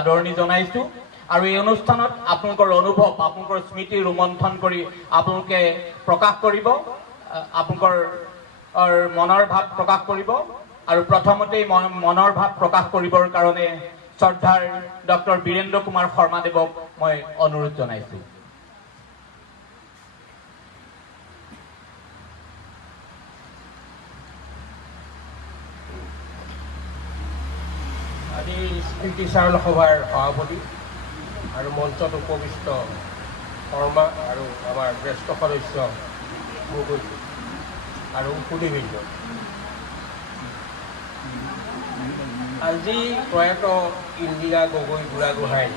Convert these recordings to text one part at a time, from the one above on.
আদৰণি জনাইছোঁ আৰু এই অনুষ্ঠানত আপোনালোকৰ অনুভৱ আপোনালোকৰ স্মৃতি ৰোমন্থন কৰি আপোনালোকে প্ৰকাশ কৰিব আপোনালোকৰ মনৰ ভাৱ প্ৰকাশ কৰিব আৰু প্ৰথমতেই মনৰ ভাৱ প্ৰকাশ কৰিবৰ কাৰণে শ্ৰদ্ধাৰ ডক্টৰ বীৰেন্দ্ৰ কুমাৰ শৰ্মাদেৱক মই অনুৰোধ জনাইছোঁ। আজি স্মৃতিচাৰণ সভাৰ সভাপতি আৰু মঞ্চত উপবিষ্ট শৰ্মা আৰু আমাৰ জ্যেষ্ঠ সদস্য গগৈ আৰু সুধীবৃন্দ, আজি প্ৰয়াত ইন্দিৰা গগৈ বুঢ়াগোহাঁইৰ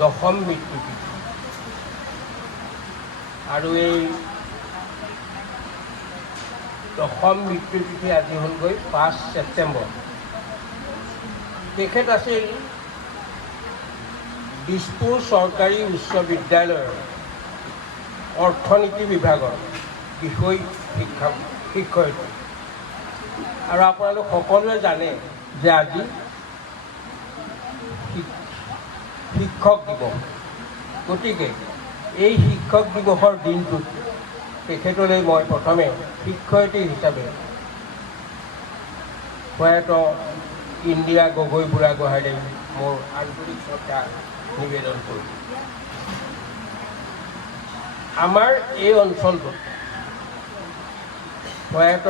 দশম মৃত্যুতিথি আৰু এই দশম মৃত্যুতিথি আজি হ'লগৈ 5 ছেপ্টেম্বৰ। তেখেত আছিল দিছপুৰ চৰকাৰী উচ্চ বিদ্যালয়ৰ অৰ্থনীতি বিভাগৰ বিষয় শিক্ষয়িত্ৰী আৰু আপোনালোক সকলোৱে জানে যে আজি শিক্ষক দিৱস। গতিকে এই শিক্ষক দিৱসৰ দিনটোত তেখেতলৈ মই প্ৰথমে শিক্ষয়িত্ৰী হিচাপে প্ৰয়াত ইন্দিৰা গগৈ বুঢ়াগোহাঁইলৈ মোৰ আন্তৰিক শ্ৰদ্ধা নিবেদন কৰিছোঁ। আমাৰ এই অঞ্চলটোত প্ৰয়াত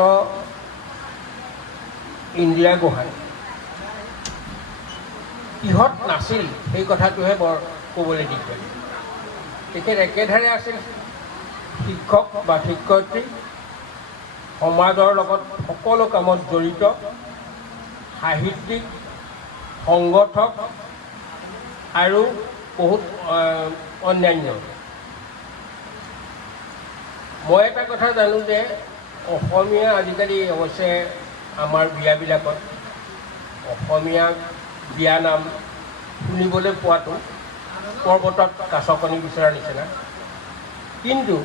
ইন্দিৰা গোহাঁই কিহত নাছিল সেই কথাটোহে বৰ ক'বলৈ দিগদাৰ। তেখেত একেধাৰে আছিল শিক্ষক বা শিক্ষয়িত্ৰী, সমাজৰ লগত সকলো কামত জড়িত, সাহিত্যিক, সংগঠক আৰু বহুত অন্যান্য। মই এটা কথা জানো যে অসমীয়া আজিকালি অৱশ্যে আমাৰ বিয়াবিলাকত অসমীয়া বিয়ানাম শুনিবলৈ পোৱাটো পৰ্বতত কাছকণী বিচৰাৰ নিচিনা, কিন্তু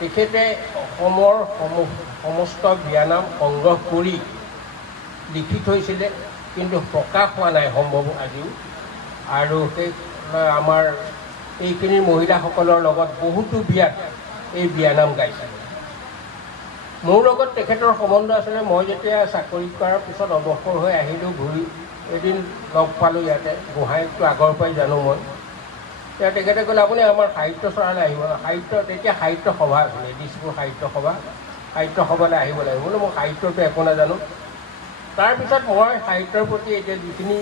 তেখেতে অসমৰ সমস্ত বিয়ানাম সংগ্ৰহ কৰি লিখি থৈছিলে, কিন্তু প্ৰকাশ হোৱা নাই সম্ভৱ আজিও। আৰু সেই আমাৰ এইখিনি মহিলাসকলৰ লগত বহুতো বিয়াত এই বিয়ানাম গাইছিলে। মোৰ লগত তেখেতৰ সম্বন্ধ আছিলে। মই যেতিয়া চাকৰি কৰাৰ পিছত অৱসৰ হৈ আহিলোঁ, ঘূৰি এদিন লগ পালোঁ ইয়াতে। গোহাঁইকটো আগৰ পৰাই জানো মই। তেতিয়া তেখেতে ক'লে আপুনি আমাৰ সাহিত্য চৰালৈ আহিব, তেতিয়া সাহিত্য সভা আছিলে, দিছপুৰ সাহিত্য সভালৈ আহিব লাগিব। বোলো মই সাহিত্যটো একো নাজানো। তাৰপিছত মই সাহিত্যৰ প্ৰতি এতিয়া যিখিনি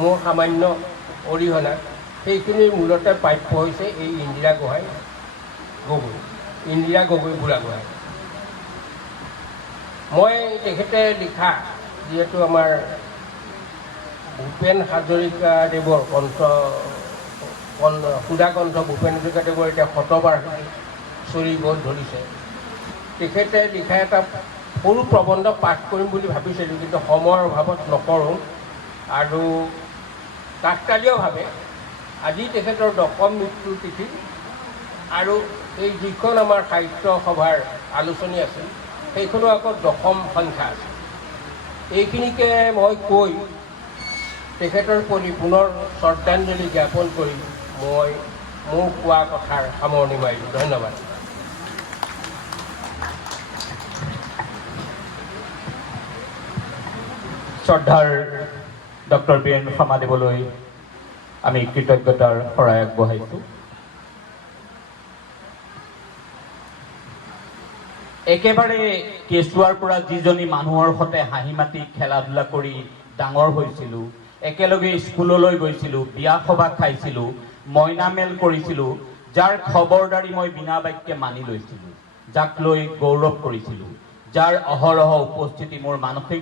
মোৰ সামান্য অৰিহণা, সেইখিনিৰ মূলতে প্ৰাপ্য হৈছে এই ইন্দিৰা গগৈ বুঢ়াগোহাঁই। মই তেখেতে লিখা যিহেতু আমাৰ ভূপেন হাজৰিকাদেৱৰ সুধাকণ্ঠ ভূপেন হাজৰিকাদেৱৰ এতিয়া শতবাৰ্ষিকী চলিব ধৰিছে। তেখেতে লিখা এটা সৰু প্ৰবন্ধ পাঠ কৰিম বুলি ভাবিছিলোঁ, কিন্তু সময়ৰ অভাৱত নকৰোঁ। আৰু কাকতালীয়ভাৱে আজি তেখেতৰ দশম মৃত্যুৰ তিথি আৰু এই যিখন আমাৰ সাহিত্য সভাৰ আলোচনী আছিল সেইখনো আকৌ দশম সংখ্যা আছে। এইখিনিকে মই কৈ তেখেতৰ প্ৰতি পুনৰ শ্ৰদ্ধাঞ্জলি জ্ঞাপন কৰি মই মোৰ কোৱা কথাৰ সামৰণি মাৰিলোঁ। ধন্যবাদ। শ্ৰদ্ধাৰ ডক্টৰ বীৰেন্দ্ৰ শৰ্মাদেৱলৈ আমি কৃতজ্ঞতাৰ শৰাই আগবঢ়াইছোঁ। একেবাৰে কেঁচুৱাৰ পৰা যিজনী মানুহৰ সৈতে হাঁহি মাতি খেলা ধূলা কৰি ডাঙৰ হৈছিলোঁ, একেলগে স্কুললৈ গৈছিলোঁ, বিয়া সভা খাইছিলোঁ, মইনামেল কৰিছিলোঁ, যাৰ খবৰদাৰী মই বিনা বাক্যে মানি লৈছিলোঁ, যাক লৈ গৌৰৱ কৰিছিলোঁ, যাৰ অহৰহ উপস্থিতিত মোৰ মানসিক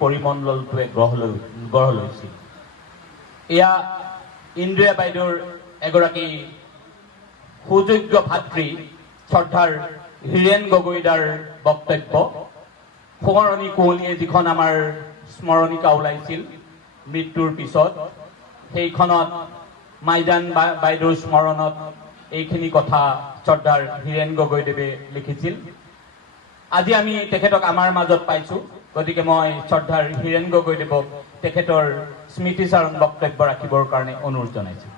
পৰিমণ্ডলটোৱে গঢ় লৈছিল। এয়া ইন্দিৰা বাইদেউৰ এগৰাকী সুযোগ্য ভাতৃ শ্ৰদ্ধাৰ হীৰেণ গগৈদাৰ বক্তব্য। সোঁৱৰণি কুঁৱলীয়ে যিখন আমাৰ স্মৰণিকা ওলাইছিল মৃত্যুৰ পিছত, সেইখনত মাইজান বাইদেউৰ স্মৰণত এইখিনি কথা শ্ৰদ্ধাৰ হীৰেণ গগৈদেৱে লিখিছিল। আজি আমি তেখেতক আমাৰ মাজত পাইছোঁ। গতিকে মই শ্ৰদ্ধাৰ হীৰেন গগৈদেৱক তেখেতৰ স্মৃতিচাৰণ বক্তব্য ৰাখিবৰ কাৰণে অনুৰোধ জনাইছোঁ।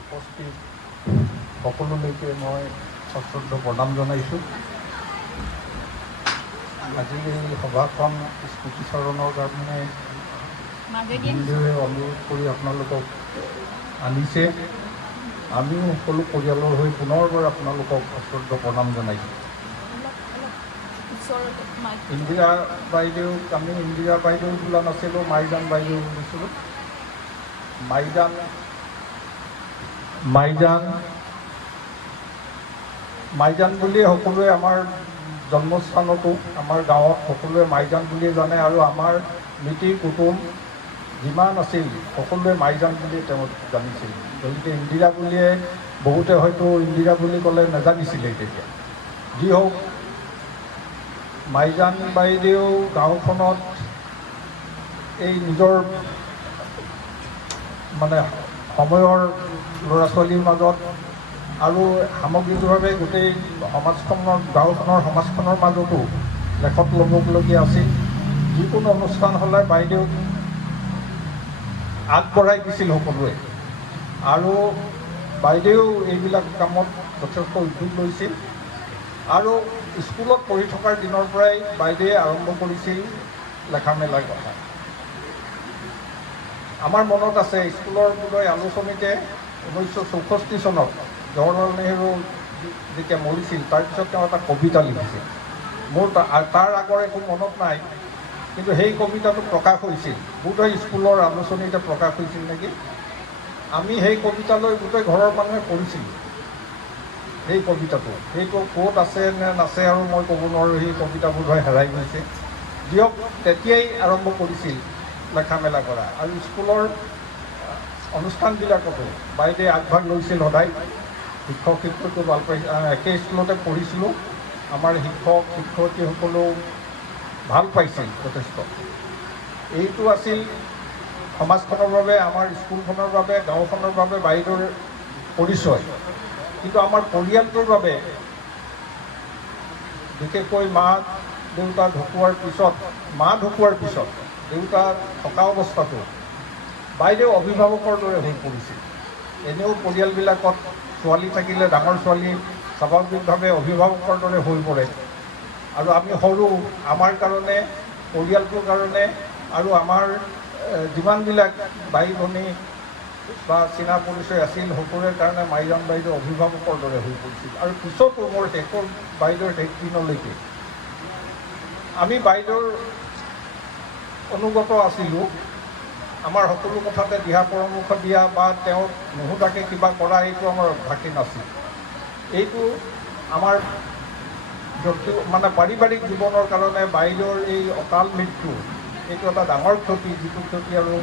উপস্থিত সকলোলৈকে মই সশ্ৰদ্ধ প্ৰণাম জনাইছোঁ। আজিৰ এই সভাখন স্মৃতিচাৰণৰ কাৰণে হিন্দুৱে অনুৰোধ কৰি আপোনালোকক আনিছে। আমিও সকলো পৰিয়ালৰ হৈ পুনৰবাৰ আপোনালোকক সশ্ৰদ্ধ প্ৰণাম জনাইছোঁ। ইন্দিৰা বাইদেউক আমি ইন্দিৰা বাইদেউ বোলা নাছিলোঁ, মাইজান বাইদেউ বুলিছিলোঁ। মাইজান বুলিয়ে সকলোৱে আমাৰ জন্মস্থানতো আমাৰ গাঁৱত সকলোৱে মাইজান বুলিয়ে জানে, আৰু আমাৰ মিতিৰ কুটুম যিমান আছিল সকলোৱে মাইজান বুলিয়ে তেওঁক জানিছিল। গতিকে ইন্দিৰা বুলিয়ে বহুতে হয়তো ইন্দিৰা বুলি ক'লে নাজানিছিলে তেতিয়া। যি হওক, মাইজান বাইদেউ গাঁওখনত এই নিজৰ মানে সময়ৰ ল'ৰা ছোৱালীৰ মাজত আৰু সামগ্ৰিকভাৱে গোটেই সমাজখনৰ সমাজখনৰ মাজতো লেখত ল'বলগীয়া আছিল। যিকোনো অনুষ্ঠান হ'লে বাইদেউক আগবঢ়াই দিছিল সকলোৱে, আৰু বাইদেউ এইবিলাক কামত যথেষ্ট উদ্যোগ লৈছিল। আৰু স্কুলত পঢ়ি থকাৰ দিনৰ পৰাই বাইদেৱে আৰম্ভ কৰিছিল লেখা মেলাৰ কথা। আমাৰ মনত আছে স্কুলৰ বোধহয় আলোচনীতে 1964 চনত জৱাহৰলাল নেহৰু যেতিয়া মৰিছিল তাৰপিছত তেওঁ এটা কবিতা লিখিছিল। মোৰ তাৰ আগৰ একো মনত নাই, কিন্তু সেই কবিতাটো প্ৰকাশ হৈছিল, বোধহয় স্কুলৰ আলোচনীতে প্ৰকাশ হৈছিল নেকি। আমি সেই কবিতালৈ গোটেই ঘৰৰ মানুহে পঢ়িছিলোঁ সেই কবিতাটো। সেইটো ক'ত আছে নে নাছে আৰু মই ক'ব নোৱাৰোঁ, সেই কবিতা বোধহয় হেৰাই গৈছে। দিয়ক, তেতিয়াই আৰম্ভ কৰিছিল লেখা মেলা কৰা, আৰু স্কুলৰ অনুষ্ঠানবিলাকতো বাইদেৱে আগভাগ লৈছিল সদায়। শিক্ষক শিক্ষয়িত্ৰী ভাল পাইছিল, একে স্কুলতে পঢ়িছিলোঁ। আমাৰ শিক্ষক শিক্ষয়িত্ৰীসকলেও ভাল পাইছিল যথেষ্ট। এইটো আছিল সমাজখনৰ বাবে, আমাৰ স্কুলখনৰ বাবে, গাঁওখনৰ বাবে বাইদেউৰ পৰিচয়। কিন্তু আমাৰ পৰিয়ালটোৰ বাবে, বিশেষকৈ মা ঢুকোৱাৰ পিছত দেউতা থকা অৱস্থাটো বাইদেউ অভিভাৱকৰ দৰে হৈ পৰিছিল। এনেও পৰিয়ালবিলাকত ছোৱালী থাকিলে ডাঙৰ ছোৱালী স্বাভাৱিকভাৱে অভিভাৱকৰ দৰে হৈ পৰে, আৰু আমি সৰু, আমাৰ কাৰণে, পৰিয়ালটোৰ কাৰণে, আৰু আমাৰ যিমানবিলাক বাই ভনী বা চিনা পৰিচয় আছিল সকলোৰে কাৰণে মাইজান বাইদেউ অভিভাৱকৰ দৰে হৈ পৰিছিল। আৰু পিছতো মোৰ বাইদেউৰ শেষ দিনলৈকে আমি বাইদেউৰ অনুগত আছিলোঁ। আমাৰ সকলো কথাতে দিহা পৰামৰ্শ দিয়া বা তেওঁক নুসুধাকৈ কিবা কৰা, এইটো আমাৰ অভ্যাসেই নাছিল। এইটো আমাৰ পাৰিবাৰিক জীৱনৰ কাৰণে বাইদেউৰ এই অকাল মৃত্যু, এইটো এটা ডাঙৰ ক্ষতি, যিটো ক্ষতি আৰু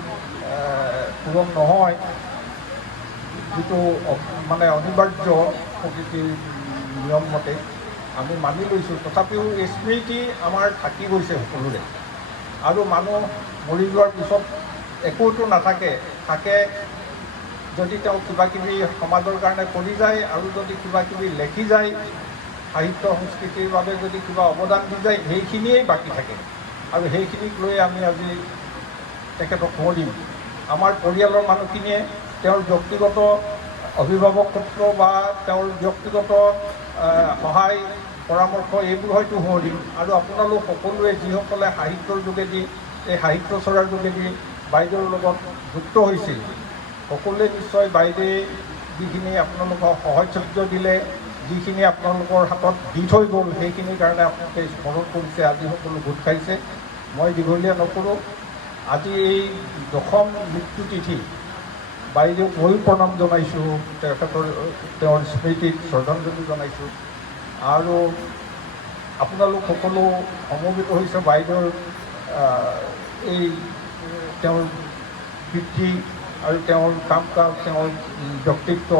পূৰণ নহয়, যিটো অনিবাৰ্য প্ৰকৃতিৰ নিয়ম মতে আমি মানি লৈছোঁ। তথাপিও এই স্মৃতি আমাৰ থাকি গৈছে সকলোৰে। আৰু মানুহ মৰি যোৱাৰ পিছত একোতো নাথাকে, থাকে যদি তেওঁ কিবাকিবি সমাজৰ কাৰণে কৰি যায়, আৰু যদি কিবাকিবি লেখি যায়, সাহিত্য সংস্কৃতিৰ বাবে যদি কিবা অৱদান দি যায়, সেইখিনিয়েই বাকী থাকে। আৰু সেইখিনিক লৈ আমি আজি তেখেতক সুঁৱৰিম। আমাৰ পৰিয়ালৰ মানুহখিনিয়ে তেওঁৰ ব্যক্তিগত অভিভাৱকত্ব বা তেওঁৰ ব্যক্তিগত সহায় পৰামৰ্শ এইবোৰ হয়তো সুঁৱৰিম। আৰু আপোনালোক সকলোৱে যিসকলে সাহিত্যৰ যোগেদি, এই সাহিত্য চৰাৰ যোগেদি বাইদেউৰ লগত যুক্ত হৈছিল, সকলোৱে নিশ্চয় বাইদেৱে যিখিনি আপোনালোকক সহযোগ্য দিলে, যিখিনি আপোনালোকৰ হাতত দি থৈ গ'ল, সেইখিনিৰ কাৰণে আপোনালোকে স্মৰণ কৰিছে, আজি সকলো গোট খাইছে। মই দীঘলীয়া নকৰোঁ। আজি এই দশম মৃত্যু তিথি বাইদেউক ময়ো প্ৰণাম জনাইছোঁ, তেওঁৰ স্মৃতিত শ্ৰদ্ধাঞ্জলি জনাইছোঁ। আৰু আপোনালোক সকলো সমবেত হৈছে বাইদেউৰ এই তেওঁৰ কীৰ্তি আৰু তেওঁৰ কাম কাজ, তেওঁৰ ব্যক্তিত্ব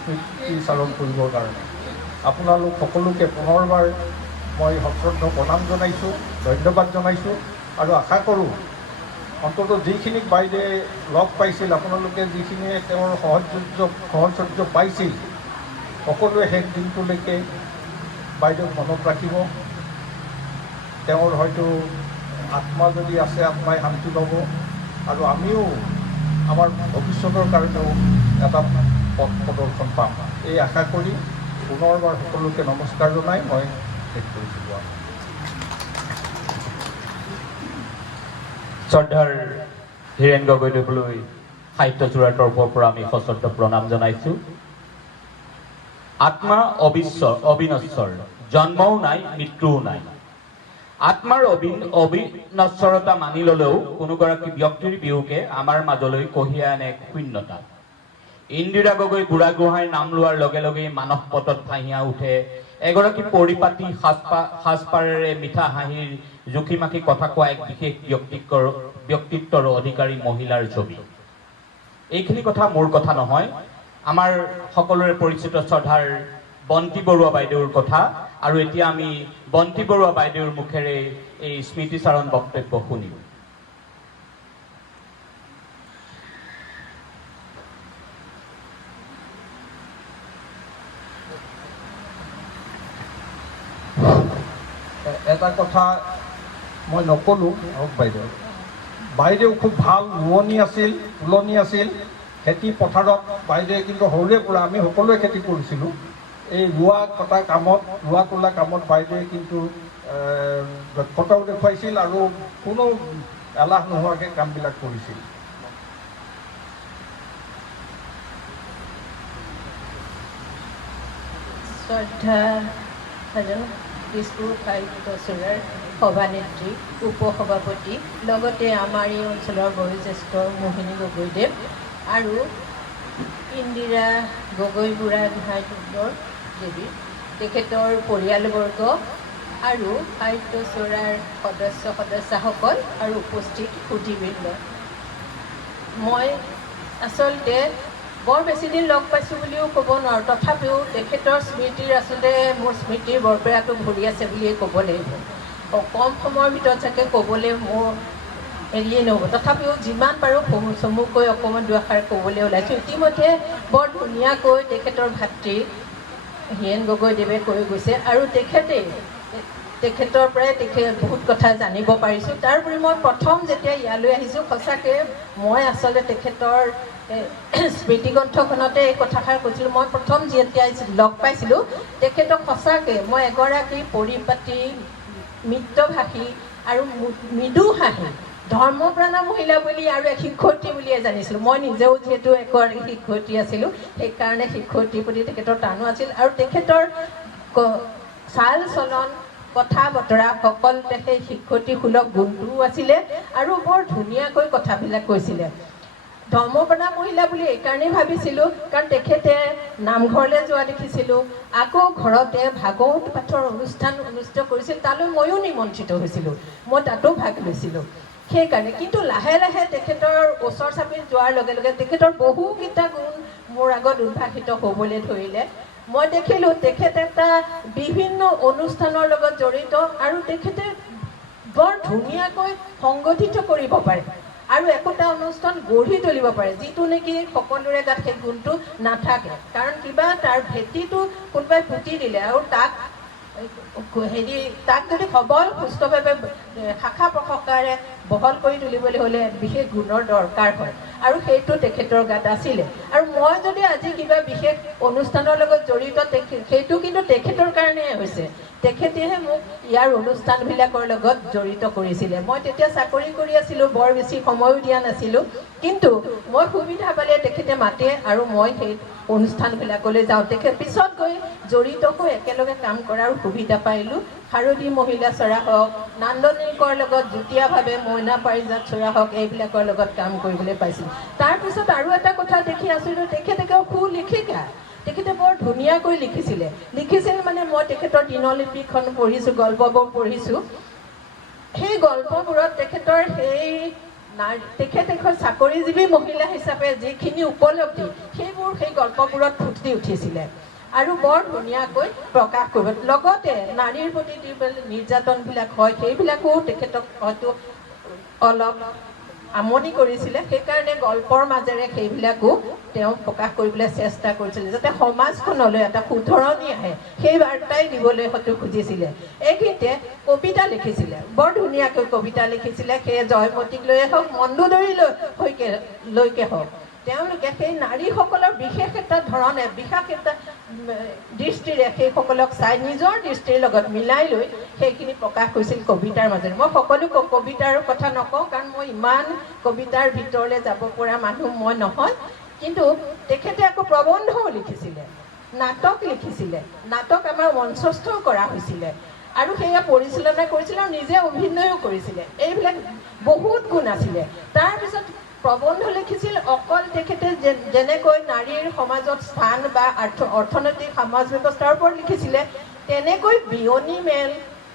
স্মৃতিচাৰণ কৰিবৰ কাৰণে। আপোনালোক সকলোকে পুনৰবাৰ মই সশ্ৰদ্ধ প্ৰণাম জনাইছোঁ, ধন্যবাদ জনাইছোঁ, আৰু আশা কৰোঁ অন্ততঃ যিখিনিক বাইদেৱে লগ পাইছিল, আপোনালোকে যিখিনিয়ে তেওঁৰ সহচৰ্য পাইছিল, সকলোৱে শেষ দিনটোলৈকে বাইদেউক মনত ৰাখিব। তেওঁৰ হয়তো আত্মা যদি আছে, আত্মাই শান্তি পাব, আৰু আমিও আমাৰ ভৱিষ্যতৰ কাৰণেও এটা পথ প্ৰদৰ্শন পাম, এই আশা কৰি পুনৰবাৰ সকলোকে নমস্কাৰ জনাই মই শেষ কৰিছিলোঁ। শ্ৰদ্ধাৰ হীৰেণ গগৈদেৱলৈ সাহিত্য চূড়াৰ তৰফৰ পৰা আমি সশ্ৰদ্ধ প্ৰণাম জনাইছোঁ। আত্মা অবিনশ্বৰ, জন্মও নাই, মৃত্যুও নাই। আত্মাৰ অবিনশ্বৰতা মানি ল'লেও কোনোগৰাকী ব্যক্তিৰ বিয়োগে আমাৰ মাজলৈ কঢ়িয়াই আনে শূন্যতা। ইন্দিৰা গগৈ বুঢ়াগোহাঁইৰ নাম লোৱাৰ লগে লগেই মানস পটত ভাঁহিয়া উঠে এগৰাকী পৰিপাটি সাজপাৰেৰে মিঠা হাঁহিৰ জুখি মাখি কথা কোৱা এক বিশেষ ব্যক্তিত্বৰ অধিকাৰী মহিলাৰ ছবি। এইখিনি কথা মোৰ কথা নহয়, আমাৰ সকলোৰে পৰিচিত শ্ৰদ্ধাৰ বন্তি বৰুৱা বাইদেউৰ কথা। আৰু এতিয়া আমি বন্তি বৰুৱা বাইদেউৰ মুখেৰে এই স্মৃতিচাৰণ বক্তব্য শুনিম। এটা কথা মই নক'লোঁ বাইদেউ খুব ভাল ৰোৱনী আছিল, ফুলনি আছিল। খেতি পথাৰত বাইদেৱে কিন্তু সৰুৰে পৰা আমি সকলোৱে খেতি কৰিছিলোঁ। এই ৰোৱা কটা কামত, ৰোৱা তোলা কামত বাইদেৱে কিন্তু দক্ষতাও দেখুৱাইছিল আৰু কোনো এলাহ নোহোৱাকৈ কামবিলাক কৰিছিল। শ্ৰদ্ধা দিছপুৰ সাহিত্য চূড়াৰ সভানেত্ৰী, উপসভাপতি, লগতে আমাৰ এই অঞ্চলৰ বয়োজ্যেষ্ঠ মোহিনী গগৈদেৱ আৰু ইন্দিৰা গগৈ বুঢ়াগোহাঁইদেৱৰ দেৱী, তেখেতৰ পৰিয়ালবৰ্গ আৰু সাহিত্য চূড়াৰ সদস্যাসকল আৰু উপস্থিত সুধীবৃন্দ, মই আচলতে বৰ বেছিদিন লগ পাইছোঁ বুলিও ক'ব নোৱাৰোঁ। তথাপিও তেখেতৰ স্মৃতিৰ আচলতে মোৰ স্মৃতিৰ বৰপেৰাটো ভৰি আছে বুলিয়েই ক'ব লাগিব। কম সময়ৰ ভিতৰত চাগে ক'বলৈ মোৰ হেৰিয়েই নহ'ব। তথাপিও যিমান পাৰোঁ চমুকৈ অকণমান দুআষাৰ ক'বলৈ ওলাইছোঁ। ইতিমধ্যে বৰ ধুনীয়াকৈ তেখেতৰ ভাতৃ হীৰেণ গগৈদেৱে কৈ গৈছে আৰু তেখেতৰ পৰাই বহুত কথা জানিব পাৰিছোঁ। তাৰোপৰি মই প্ৰথম যেতিয়া ইয়ালৈ আহিছোঁ, সঁচাকৈ মই আচলতে তেখেতৰ স্মৃতিগ্ৰন্থখনতে এই কথাষাৰ কৈছিলোঁ। মই প্ৰথম যেতিয়া লগ পাইছিলোঁ তেখেতক সঁচাকৈ মই এগৰাকী পৰিপাটি, মিতভাষী আৰু মৃদু হাঁহি ধৰ্মপ্ৰাণা মহিলা বুলি আৰু এক শিক্ষয়িত্ৰী বুলিয়ে জানিছিলোঁ। মই নিজেও যিহেতু এগৰাকী শিক্ষয়িত্ৰী আছিলোঁ, সেইকাৰণে শিক্ষয়িত্ৰীৰ প্ৰতি তেখেতৰ টানো আছিল আৰু তেখেতৰ চাল চলন, কথা বতৰা সকলোতে সেই শিক্ষয়িত্ৰীসুলভ গুণটোও আছিলে আৰু বৰ ধুনীয়াকৈ কথাবিলাক কৈছিলে। ধৰ্মপ্ৰাণা মহিলা বুলি এইকাৰণেই ভাবিছিলোঁ কাৰণ তেখেতে নামঘৰলৈ যোৱা দেখিছিলোঁ, আকৌ ঘৰতে ভাগৱত পাঠৰ অনুষ্ঠান অনুষ্ঠিত কৰিছিল। তালৈ ময়ো নিমন্ত্ৰিত হৈছিলোঁ, মই তাতো ভাগ লৈছিলোঁ। সেইকাৰণে কিন্তু লাহে লাহে তেখেতৰ ওচৰ চাপি যোৱাৰ লগে লগে তেখেতৰ বহুকেইটা গুণ মোৰ আগত উদ্ভাসিত হ'বলৈ ধৰিলে। মই দেখিলোঁ তেখেত এটা বিভিন্ন অনুষ্ঠানৰ লগত জড়িত আৰু তেখেতে বৰ ধুনীয়াকৈ সংগঠিত কৰিব পাৰে আৰু একোটা অনুষ্ঠান গঢ়ি তুলিব পাৰে, যিটো নেকি সকলোৰে গাত সেই গুণটো নাথাকে। কাৰণ কিবা তাৰ ভেটিটো কোনোবাই পুতি দিলে আৰু তাক যদি সবল সুস্থভাৱে শাখা প্ৰশাখাৰে বহল কৰি তুলিবলৈ হ'লে বিশেষ গুণৰ দৰকাৰ হয় আৰু সেইটো তেখেতৰ গাত আছিলে। আৰু মই যদি আজি কিবা বিশেষ অনুষ্ঠানৰ লগত জড়িত, সেইটো কিন্তু তেখেতৰ কাৰণেই হৈছে। তেখেতেহে মোক ইয়াৰ অনুষ্ঠানবিলাকৰ লগত জড়িত কৰিছিলে। মই তেতিয়া চাকৰি কৰি আছিলোঁ, বৰ বেছি সময়ো দিয়া নাছিলোঁ, কিন্তু মই সুবিধা পালে তেখেতে মাতে আৰু মই সেই অনুষ্ঠানবিলাকলৈ যাওঁ। তেখেত পিছত গৈ জড়িত হৈ একেলগে কাম কৰাৰ সুবিধা পাইলোঁ। শাৰদী মহিলা চৰা হওক, নান্দনিকৰ লগত যুটীয়াভাৱে মইনা পাৰিজাত চৰা হওক, এইবিলাকৰ লগত কাম কৰিবলৈ পাইছিলোঁ। তাৰপিছত আৰু এটা কথা দেখি আছিলোঁ, তেখেতে সুলিখিকা, তেখেতে বৰ ধুনীয়াকৈ লিখিছিল মানে মই তেখেতৰ দিনলিপিখন পঢ়িছোঁ, গল্পবোৰ পঢ়িছোঁ। সেই গল্পবোৰত তেখেতৰ তেখেত এখন চাকৰিজীৱী মহিলা হিচাপে যিখিনি উপলব্ধি সেইবোৰ সেই গল্পবোৰত ফুটি উঠিছিলে আৰু বৰ ধুনীয়াকৈ প্ৰকাশ কৰিব। লগতে নাৰীৰ প্ৰতি যিবিলাক নিৰ্যাতনবিলাক হয় সেইবিলাকো তেখেতক হয়তো অলপ আমনি কৰিছিলে সেইকাৰণে গল্পৰ মাজেৰে সেইবিলাকো তেওঁ প্ৰকাশ কৰিবলৈ চেষ্টা কৰিছিলে যাতে সমাজখনলৈ এটা শুধৰণি আহে সেই বাৰ্তাই দিবলৈ হয়তো খুজিছিলে এইখিনিতে কবিতা লিখিছিলে বৰ ধুনীয়াকৈ কবিতা লিখিছিলে সেয়ে জয়মতীক লৈয়ে হওক মণ্ডোদৰীলৈকে হওক তেওঁলোকে সেই নাৰীসকলৰ বিশেষ এটা ধৰণে বিশেষ এটা দৃষ্টিৰে সেইসকলক চাই নিজৰ দৃষ্টিৰ লগত মিলাই লৈ সেইখিনি প্ৰকাশ কৰিছিল কবিতাৰ মাজেৰে মই সকলো কবিতাৰ কথা নকওঁ কাৰণ মই ইমান কবিতাৰ ভিতৰলৈ যাব পৰা মানুহ মই নহয় কিন্তু তেখেতে আকৌ প্ৰবন্ধও লিখিছিলে নাটক লিখিছিলে নাটক আমাৰ মঞ্চস্থও কৰা হৈছিলে আৰু সেয়া পৰিচালনা কৰিছিলে আৰু নিজে অভিনয়ো কৰিছিলে এইবিলাক বহুত গুণ আছিলে তাৰপিছত প্ৰবন্ধ লিখিছিল অকল তেখেতে যেনেকৈ নাৰীৰ সমাজত স্থান বা অৰ্থনৈতিক সমাজ ব্যৱস্থাৰ ওপৰত লিখিছিলে তেনেকৈ বিয়নী মেল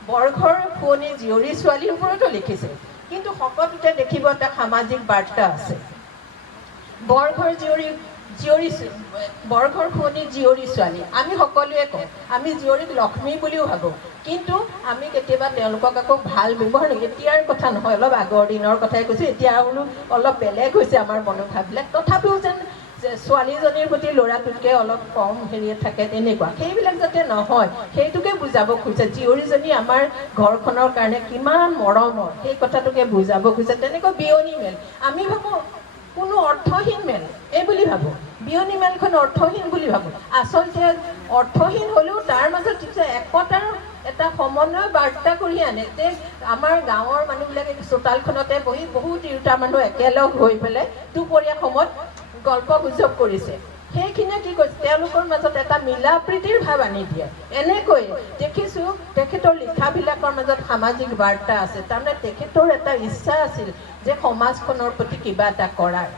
বৰঘৰ শুৱনি জীয়ৰী ছোৱালীৰ ওপৰতো লিখিছিল কিন্তু সকলোতে দেখিব এটা সামাজিক বাৰ্তা আছে বৰঘৰ শুৱনি জীয়ৰী ছোৱালী আমি সকলোৱে কওঁ আমি জীয়ৰীক লক্ষ্মী বুলিও ভাবোঁ কিন্তু আমি কেতিয়াবা তেওঁলোকক আকৌ ভাল ব্যৱহাৰ নকৰোঁ এতিয়াৰ কথা নহয় অলপ আগৰ দিনৰ কথাই কৈছোঁ এতিয়া বোলো অলপ বেলেগ হৈছে আমাৰ মনোভাৱবিলাক তথাপিও যেন ছোৱালীজনীৰ প্ৰতি ল'ৰাটোতকৈ অলপ কম হেৰিয়ে থাকে তেনেকুৱা সেইবিলাক যাতে নহয় সেইটোকে বুজাব খোজে জীয়ৰীজনী আমাৰ ঘৰখনৰ কাৰণে কিমান মৰমৰ সেই কথাটোকে বুজাব খোজে তেনেকৈ বিয়নী মেল আমি ভাবোঁ কোনো অৰ্থহীন মেল এই বুলি ভাবোঁ বিয়নী মেলখন অৰ্থহীন বুলি ভাবোঁ আচলতে অৰ্থহীন হ'লেও তাৰ মাজত একতাৰ এটা সমন্বয় বাৰ্তা কৰি আনে যে আমাৰ গাঁৱৰ মানুহবিলাকে চোতালখনতে বহি বহু তিৰোতা মানুহ একেলগ হৈ পেলাই দুপৰীয়া সময়ত গল্প গুজব কৰিছে সেইখিনিয়ে কি কৈছে তেওঁলোকৰ মাজত এটা মিলা প্ৰীতিৰ ভাৱ আনি দিয়ে এনেকৈ দেখিছোঁ তেখেতৰ লিখাবিলাকৰ মাজত সামাজিক বাৰ্তা আছে তাৰমানে তেখেতৰ এটা ইচ্ছা আছিল যে সমাজখনৰ প্ৰতি কিবা এটা কৰাৰ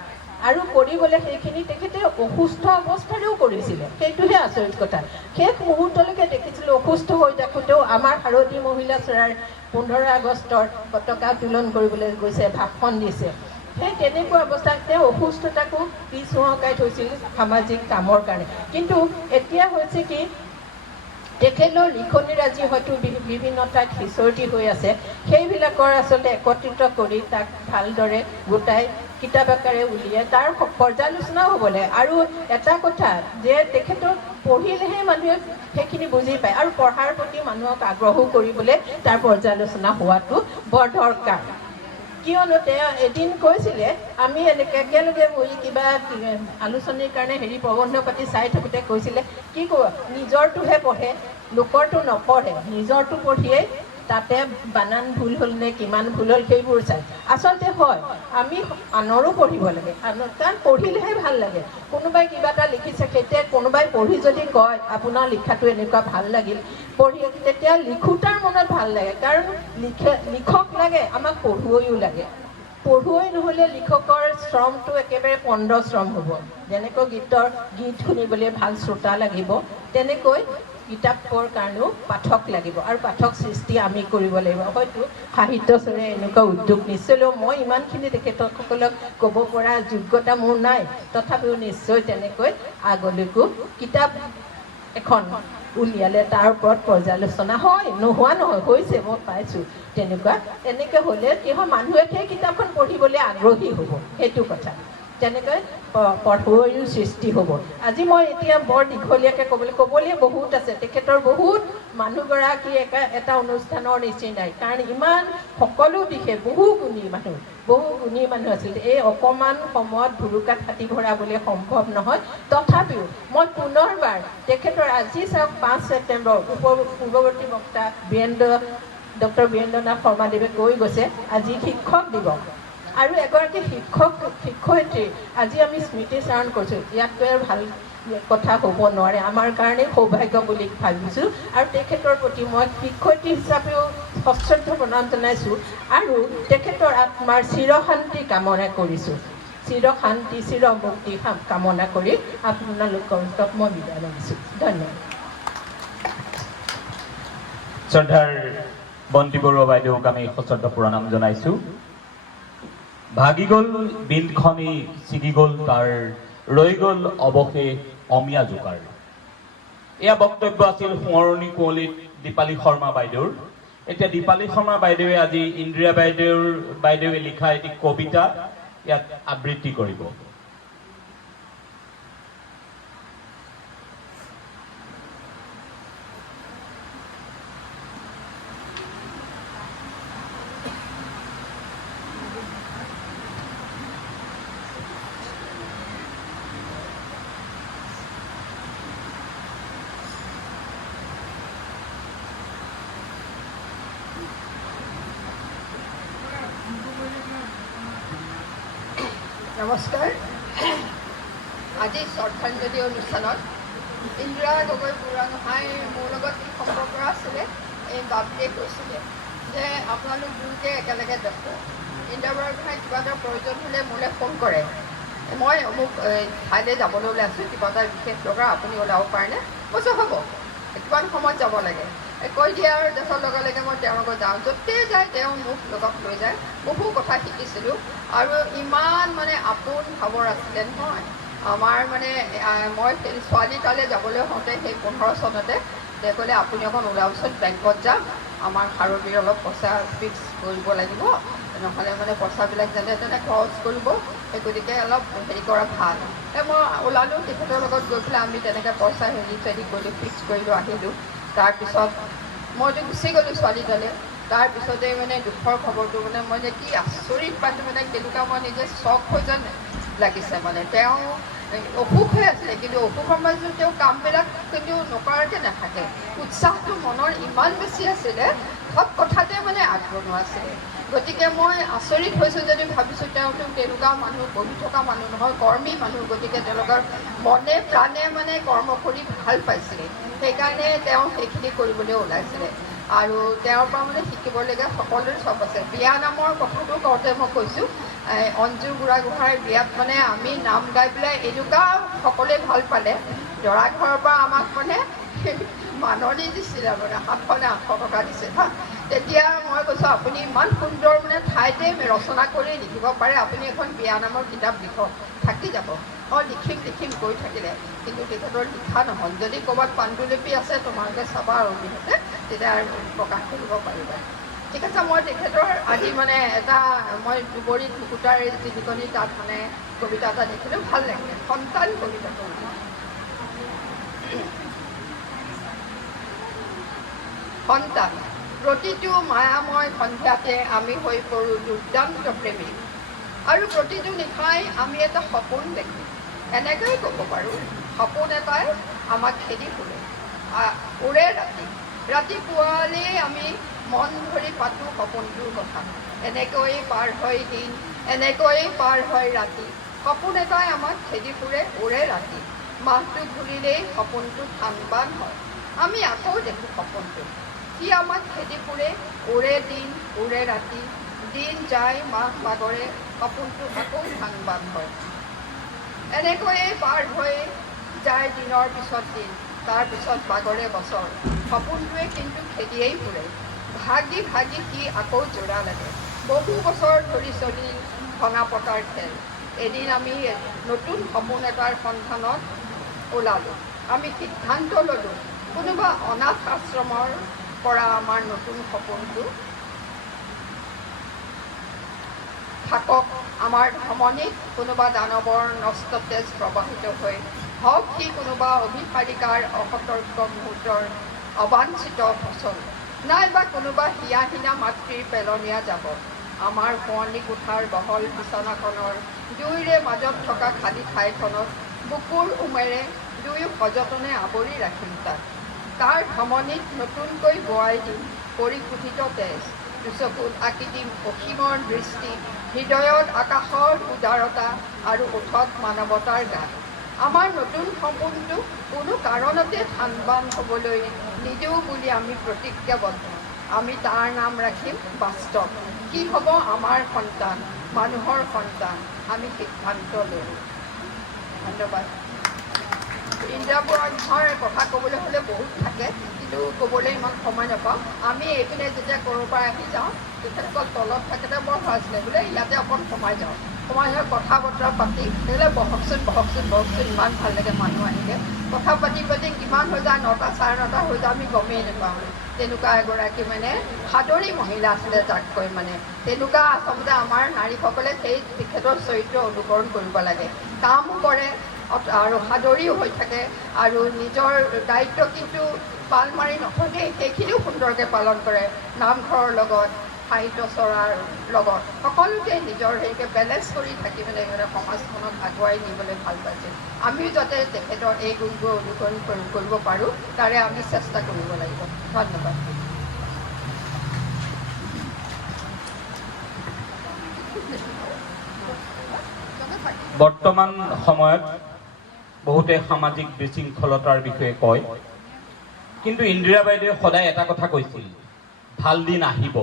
আৰু কৰিবলৈ সেইখিনি তেখেতে অসুস্থ অৱস্থাৰেও কৰিছিলে সেইটোহে আচৰিত কথা শেষ মুহূৰ্তলৈকে দেখিছিলোঁ অসুস্থ হৈ থাকোঁতেও আমাৰ শাৰদী মহিলা চৰাৰ 15 আগষ্টৰ পতাকা উত্তোলন কৰিবলৈ গৈছে ভাষণ দিছে সেই তেনেকুৱা অৱস্থাত তেওঁ অসুস্থতাকো পিছ হুঁহকাই থৈছিল সামাজিক কামৰ কাৰণে কিন্তু এতিয়া হৈছে কি তেখেতৰ লিখনিৰ আজি হয়তো বিভিন্ন ঠাইত সিঁচৰতি হৈ আছে সেইবিলাকৰ আচলতে একত্ৰিত কৰি তাক ভালদৰে গোটাই কিতাপ আকাৰে উলিয়াই তাৰ পৰ্যালোচনাও হ'ব লাগে আৰু এটা কথা যে তেখেতৰ পঢ়িলেহে মানুহে সেইখিনি বুজি পায় আৰু পঢ়াৰ প্ৰতি মানুহক আগ্ৰহো কৰিবলৈ তাৰ পৰ্যালোচনা হোৱাটো বৰ দৰকাৰ কিয়নো তেওঁ এদিন কৈছিলে আমি এনেকৈ একেলগে বহি কিবা আলোচনীৰ কাৰণে প্ৰবন্ধ পাতি চাই থাকোঁতে কৈছিলে কি ক'ব নিজৰটোহে পঢ়ে লোকৰটো নপঢ়ে নিজৰটো পঢ়িয়েই তাতে বানান ভুল হ'ল নে কিমান ভুল হ'ল সেইবোৰ চাই আচলতে হয় আমি আনৰো পঢ়িব লাগে কাৰণ পঢ়িলেহে ভাল লাগে কোনোবাই কিবা এটা লিখিছে তেতিয়া কোনোবাই পঢ়ি যদি কয় আপোনাৰ লিখাটো এনেকুৱা ভাল লাগিল পঢ়ি তেতিয়া লিখোঁতাৰ মনত ভাল লাগে কাৰণ লিখক লাগে আমাক পঢ়ুৱৈও লাগে পঢ়ুৱৈ নহ'লে লিখকৰ শ্ৰমটো একেবাৰে পণ্ড শ্ৰম হ'ব যেনেকৈ গীত শুনিবলৈ ভাল শ্ৰোতা লাগিব তেনেকৈ কিতাপৰ কাৰণেও পাঠক লাগিব আৰু পাঠক সৃষ্টি আমি কৰিব লাগিব হয়তো সাহিত্য চৰে এনেকুৱা উদ্যোগ নিশ্চয় লওঁ মই ইমানখিনি তেখেতসকলক ক'ব পৰা যোগ্যতা মোৰ নাই তথাপিও নিশ্চয় তেনেকৈ আগলৈকো কিতাপ এখন উলিয়ালে তাৰ ওপৰত পৰ্যালোচনা হয় নোহোৱা নহয় হৈছে মই পাইছোঁ তেনেকুৱা এনেকৈ হ'লে কি হয় মানুহে সেই কিতাপখন পঢ়িবলৈ আগ্ৰহী হ'ব সেইটো কথা তেনেকৈ পঢ়ুৱৈৰো সৃষ্টি হ'ব আজি মই এতিয়া বৰ দীঘলীয়াকৈ ক'বলৈ বহুত আছে তেখেতৰ বহুত মানুহগৰাকী এটা অনুষ্ঠানৰ নিচিনাই কাৰণ ইমান সকলো দিশে বহু গুণী মানুহ আছিল এই অকণমান সময়ত ভুৰুকাত হাতী ভৰাবলৈ সম্ভৱ নহয় তথাপিও মই পুনৰবাৰ তেখেতৰ আজি চাওক 5 ছেপ্টেম্বৰ পূৰ্বৱৰ্তী বক্তা ডক্টৰ বীৰেন্দ্ৰনাথ শৰ্মাদেৱে কৈ গৈছে আজি শিক্ষক দিৱস আৰু এগৰাকী শিক্ষয়িত্ৰী আজি আমি স্মৃতি চাৰণ কৰিছোঁ ইয়াতকৈ আৰু ভাল কথা হ'ব নোৱাৰে আমাৰ কাৰণে সৌভাগ্য বুলি ভাবিছোঁ আৰু তেখেতৰ প্ৰতি মই শিক্ষয়িত্ৰী হিচাপেও সশ্ৰদ্ধ প্ৰণাম জনাইছোঁ আৰু তেখেতৰ আত্মাৰ চিৰশান্তি কামনা কৰিছোঁ চিৰশান্তি চিৰমুক্তি কামনা কৰি আপোনালোকৰ ওচৰত মই বিদায় মাগিছোঁ ধন্যবাদ শ্ৰদ্ধাৰ বন্তি বৰুৱা বাইদেউক আমি সশ্ৰদ্ধ প্ৰণাম জনাইছোঁ ভাগি গ'ল বিলখনি ছিগি গ'ল তাৰ ৰৈ গ'ল অৱশেষ অমিয়া জোকাৰ এয়া বক্তব্য আছিল সোঁৱৰণি কুঁৱলীত দীপালী শৰ্মা বাইদেউৰ এতিয়া দীপালী শৰ্মা বাইদেৱে আজি ইন্দিৰা বাইদেৱে লিখা এটি কবিতা ইয়াত আবৃত্তি কৰিব। নমস্কাৰ। আজি শ্ৰদ্ধাঞ্জলি অনুষ্ঠানত ইন্দিৰা গগৈ বুঢ়াগোহাঁই মোৰ লগত কি সম্পৰ্ক আছিলে, এই বাবুৱে কৈছিলে যে আপোনালোক দুয়োকে একেলগে দেখোঁ, ইন্দিৰা বুঢ়াগোহাঁই কিবা এটা প্ৰয়োজন হ'লে মোলৈ ফোন কৰে, মই অমুক ঠাইলৈ যাবলৈ ওলাইছোঁ, কিবা এটা বিশেষ দৰকাৰ, আপুনি ওলাব পাৰেনে? মই কৈছোঁ হ'ব, কিমান সময়ত যাব লাগে কৈ দিয়ে আৰু দেখাৰ লগে লগে মই তেওঁৰ লগত যাওঁ। য'তেই যায় তেওঁ মোক লগত লৈ যায়। বহু কথা শিকিছিলোঁ আৰু ইমান মানে আপোন ভাৱৰ আছিলে নহয়। আমাৰ মানে মই ছোৱালী তালৈ যাবলৈ হওঁতে সেই 15 চনতে তেওঁ ক'লে আপুনি অকণ ওলাবচোন, বেংকত যাম, আমাৰ খাৰলিৰ অলপ পইচা ফিক্স কৰিব লাগিব, নহ'লে মানে পইচাবিলাক যেনে তেনে খৰচ কৰিব, সেই গতিকে অলপ হেৰি কৰা ভাল। মই ওলালোঁ, তেখেতৰ লগত গৈ পেলাই আমি তেনেকৈ পইচা হেৰি কৰিলোঁ, ফিক্স কৰিলোঁ, আহিলোঁ। তাৰপিছত মইতো গুচি গ'লোঁ ছোৱালীজনীলৈ। তাৰপিছতে মানে দুখৰ খবৰটো মানে মই যে কি আচৰিত পাইছোঁ, মানে কেনেকুৱা মই নিজে চক হৈ যেন লাগিছে। মানে তেওঁ অসুখ হৈ আছিলে, কিন্তু অসুখৰ মাজত তেওঁ কামবিলাক কিন্তু নকৰাকৈ নাথাকে। উৎসাহটো মনৰ ইমান বেছি আছিলে, সব কথাতে মানে আগৰণুৱা আছিলে। গতিকে মই আচৰিত হৈছোঁ যদি ভাবিছোঁ তেওঁতো তেনেকুৱা মানুহ, বহি থকা মানুহ নহয়, কৰ্মী মানুহ। গতিকে তেওঁলোকৰ মনে প্ৰাণে মানে কৰ্ম কৰি ভাল পাইছিলে, সেইকাৰণে তেওঁ সেইখিনি কৰিবলৈ ওলাইছিলে। আৰু তেওঁৰ পৰা মানে শিকিবলগীয়া সকলোৰে চব আছে। বিয়া নামৰ কথাটো কওঁতে মই কৈছোঁ, অঞ্জু বুঢ়াগোহাঁইৰ বিয়াত মানে আমি নাম গাই পেলাই এনেকুৱা সকলোৱে ভাল পালে, দৰা ঘৰৰ পৰা আমাক মানে মাননি দিছিলে, মানে 700 নে 800 টকা দিছিল হা। তেতিয়া মই কৈছোঁ আপুনি ইমান সুন্দৰ মানে ঠাইতে ৰচনা কৰি লিখিব পাৰে, আপুনি এখন বিয়া নামৰ কিতাপ লিখক, থাকি যাব। অঁ লিখিম কৈ থাকিলে, কিন্তু তেখেতৰ লিখা নহ'ল। যদি ক'ৰবাত পাণ্ডুলিপি আছে তোমালোকে চাবা আৰু বিশেষতে, তেতিয়া প্ৰকাশ কৰিব পাৰিবা। ঠিক আছে, মই তেখেতৰ আজি মানে এটা মই দুবৰি ঘুকুতাৰ যিকণি তাত মানে কবিতা এটা দেখিলোঁ, ভাল লাগিলে। সন্তান কবিতাটো সন্তান। প্ৰতিটো মায়াময় সন্ধিয়াতে আমি হৈ পৰোঁ দুৰ্দান্ত প্ৰেমী, আৰু প্ৰতিটো নিশাই আমি এটা সপোন দেখোঁ। এনেকৈ ক'ব পাৰোঁ, সপোন এটাই আমাক খেদি ফুৰে, উৰে ৰাতিপুৱালেই আমি মন ধৰি পাতোঁ সপোনটোৰ কথা। এনেকৈ পাৰ হয় দিন, এনেকৈ পাৰ হয় ৰাতি, সপোন এটাই আমাক খেদি ফুৰে, উৰে ৰাতি। মাহটো ঘূৰিলেই সপোনটো থানবান হয়, আমি আকৌ দেখোঁ সপোনটো। সি আমাক খেদি ফুৰে, উৰে দিন, উৰে ৰাতি, দিন যায় মাহ বাগৰে, সপোনটো আকৌ থানবান হয়। এনেকৈয়ে পাৰ হৈ যায় দিনৰ পিছত দিন, তাৰপিছত বাগৰে বছৰ, সপোনটোৱে কিন্তু খেদিয়েই ফুৰে। ভাগি ভাগি সি আকৌ যোৰা লাগে, বহু বছৰ ধৰি চলি ভঙা পতাৰ খেল। এদিন আমি নতুন সপোন এটাৰ সন্ধানত ওলালোঁ। আমি সিদ্ধান্ত ল'লোঁ, কোনোবা অনাথ আশ্ৰমৰ পৰা আমাৰ নতুন সপোনটো থাকক আমাৰ ধমনীত, কোনোবা দানৱৰ নষ্ট তেজ প্ৰবাহিত হৈ, হওক সি কোনোবা অভিসাৰিকাৰ অসতৰ্ক মুহূৰ্তৰ অবাঞ্ছিত ফচল, নাইবা কোনোবা হিয়াহীনা মাতৃৰ পেলনীয়া যাব। আমাৰ শুৱনি কোঠাৰ বহল বিচনাখনৰ দুয়োৰে মাজত থকা খালী ঠাইখনত বুকুৰ উমেৰে দুয়ো সযতনে আৱৰি ৰাখিম তাক। তাৰ ধমনীত নতুনকৈ বোৱাই দিম পৰিশোধিত তেজ, দুচকুত আঁকি দিম অসীমৰ দৃষ্টি, হৃদয়ত আকাশৰ উদাৰতা আৰু ওঠত মানৱতাৰ গান। আমাৰ নতুন সপোনটো কোনো কাৰণতে থানবান হ'বলৈ নিদিওঁ বুলি আমি প্ৰতিজ্ঞাবদ্ধ। আমি তাৰ নাম ৰাখিম বাস্তৱ। কি হ'ব আমাৰ সন্তান, মানুহৰ সন্তান, আমি সিদ্ধান্ত ল'লোঁ। ধন্যবাদ। ইন্দিৰা বুঢ়াগোহাঁইৰ কথা ক'বলৈ হ'লে বহুত থাকে, কিন্তু ক'বলৈ ইমান সময় নাপাওঁ। আমি এইপিনে যেতিয়া ক'ৰবাৰ পৰা আহি যাওঁ, তেখেতসকল তলত থাকোঁতে বৰ ভাল আছিলে, বোলে ইয়াতে অকণ সোমাই যাওঁ। সমাজৰ কথা বতৰা পাতি তেতিয়াহ'লে বহকচোন ইমান ভাল লাগে মানুহ আহিলে কথা পাতি কিমান হৈ যায় 9টা 9:30 হৈ যায় আমি গমেই নাপাওঁ তেনেকুৱা এগৰাকী মানে সাদৰী মহিলা আছিলে যাক কয় মানে তেনেকুৱা আচলতে আমাৰ নাৰীসকলে সেই তেখেতৰ চৰিত্ৰ অনুকৰণ কৰিব লাগে কামো কৰে আৰু সাদৰীও হৈ থাকে আৰু নিজৰ দায়িত্ব কিন্তু পাল মাৰি নথকে সেইখিনিও সুন্দৰকৈ পালন কৰে নামঘৰৰ লগত সাহিত্য চৰাৰ লগত সকলোতে নিজৰ হেৰিকে বেলেঞ্চ কৰি থাকি মানে সমাজখনক আগুৱাই নিবলৈ ভাল পাইছে আমিও যাতে তেখেতৰ এই গুণবোৰ অনুকৰণ কৰিব পাৰোঁ তাৰে আমি চেষ্টা কৰিব লাগিব ধন্যবাদ বৰ্তমান সময়ত বহুতে সামাজিক বিশৃংখলতাৰ বিষয়ে কয় কিন্তু ইন্দিৰা বাইদেৱে সদায় এটা কথা কৈছিল ভাল দিন আহিব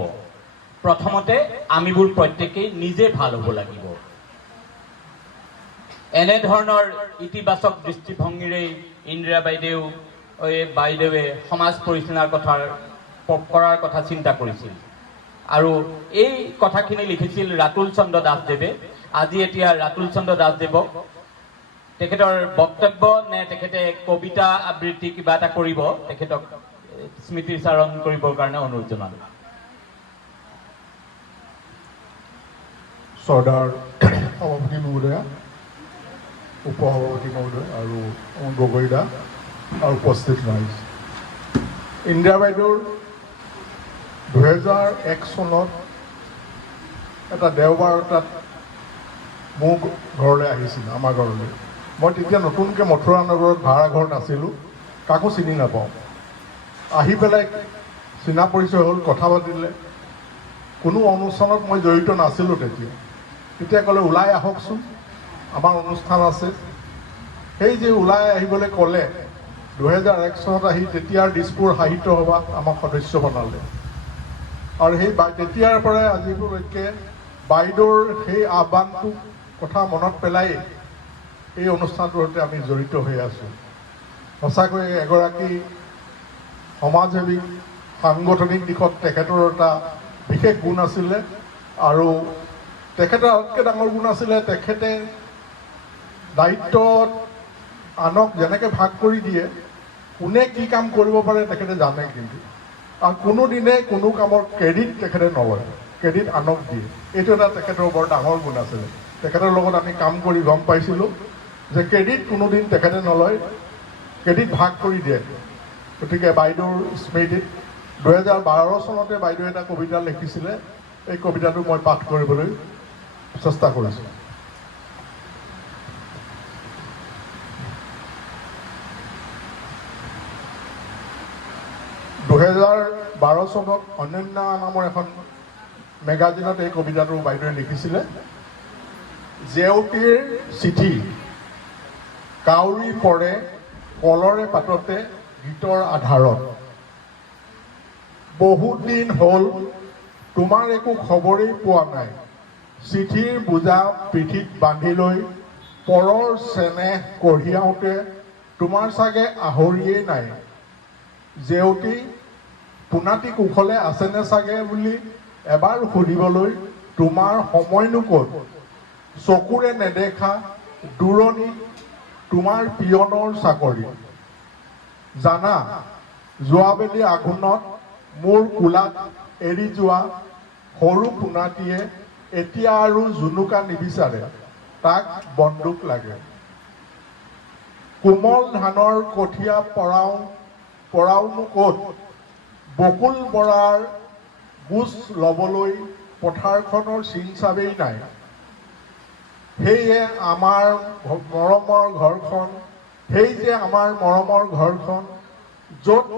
প্ৰথমতে আমিবোৰ প্ৰত্যেকেই নিজে ভাল হ'ব লাগিব এনে ধৰণৰ ইতিবাচক দৃষ্টিভংগীৰে ইন্দিৰা বাইদেৱে সমাজ পৰিচালনাৰ কৰাৰ কথা চিন্তা কৰিছিল আৰু এই কথাখিনি লিখিছিল ৰাতুল চন্দ্ৰ দাসদেৱে আজি এতিয়া ৰাতুল চন্দ্ৰ দাসদেৱক তেখেতৰ বক্তব্য নে তেখেতে কবিতা আবৃত্তি কিবা এটা কৰিব তেখেতক স্মৃতিচাৰণ কৰিবৰ কাৰণে অনুৰোধ জনালোঁ শ্ৰদ্ধাৰ সভাপতি মহোদয়া উপসভাপতি মহোদয় আৰু গগৈ দা আৰু উপস্থিত ৰাইজ ইন্দিৰা বাইদেউৰ 2001 চনত এটা দেওবাৰ এটাত মোৰ ঘৰলৈ আহিছিল আমাৰ ঘৰলৈ মই তেতিয়া নতুনকৈ মথুৰা নগৰত ভাড়া ঘৰত আছিলোঁ কাকো চিনি নাপাওঁ আহি পেলাই চিনা পৰিচয় হ'ল কথা পাতিলে কোনো অনুষ্ঠানত মই জড়িত নাছিলোঁ তেতিয়া ক'লে ওলাই আহকচোন আমাৰ অনুষ্ঠান আছে সেই যে ওলাই আহিবলৈ ক'লে 2001 চনত আহি তেতিয়াৰ দিছপুৰ সাহিত্য সভাত আমাক সদস্য বনালে আৰু সেই তেতিয়াৰ পৰাই আজিলৈকে বাইদেউৰ সেই আহ্বানটো কথা মনত পেলাই এই অনুষ্ঠানটোৰ সৈতে আমি জড়িত হৈ আছোঁ সঁচাকৈ এগৰাকী সমাজসেৱী সাংগঠনিক দিশত তেখেতৰ এটা বিশেষ গুণ আছিলে আৰু তেখেতৰ আটাইতকৈ ডাঙৰ গুণ আছিলে তেখেতে দায়িত্বত আনক যেনেকৈ ভাগ কৰি দিয়ে কোনে কি কাম কৰিব পাৰে তেখেতে জানে কিন্তু আৰু কোনোদিনে কোনো কামৰ ক্ৰেডিট তেখেতে নলয় ক্ৰেডিট আনক দিয়ে এইটো এটা তেখেতৰ বৰ ডাঙৰ গুণ আছিলে তেখেতৰ লগত আমি কাম কৰি গম পাইছিলোঁ যে ক্ৰেডিট কোনোদিন তেখেতে নলয় ক্ৰেডিট ভাগ কৰি দিয়ে গতিকে বাইদেউৰ স্মৃতিত 2012 চনতে বাইদেৱে এটা কবিতা লিখিছিলে এই কবিতাটো মই পাঠ কৰিবলৈ চেষ্টা কৰিছোঁ 2012 চনত অনন্য নামৰ এখন মেগাজিনত এই কবিতাটো বাইদেৱে লিখিছিলে জেউতিৰ চিঠি কাউৰী পৰে কলৰে পাততে গীতৰ আধাৰত বহুত দিন হ'ল তোমাৰ একো খবৰেই পোৱা নাই চিঠিৰ বোজা পিঠিত বান্ধি লৈ পৰৰ চেনেহ কঢ়িয়াওঁতে তোমাৰ চাগে আহৰিয়েই নাই জেউতি পোনাতি কুশলে আছেনে চাগে বুলি এবাৰ সুধিবলৈ তোমাৰ সময়নো ক'ত চকুৰে নেদেখা দূৰণিত তোমাৰ পিয়নৰ চাকৰি জানা যোৱাবেলি আঘোণত মোৰ কোলাত এৰি যোৱা সৰু পোনাটিয়ে এতিয়া আৰু জুনুকা নিবিচাৰে তাক বন্দুক লাগে কোমল ধানৰ কঠীয়া পৰাওনো ক'ত বকুল বৰাৰ গোচ ল'বলৈ পথাৰখনৰ চিন চাবেই নাই সেয়ে আমাৰ মৰমৰ ঘৰখন য'ত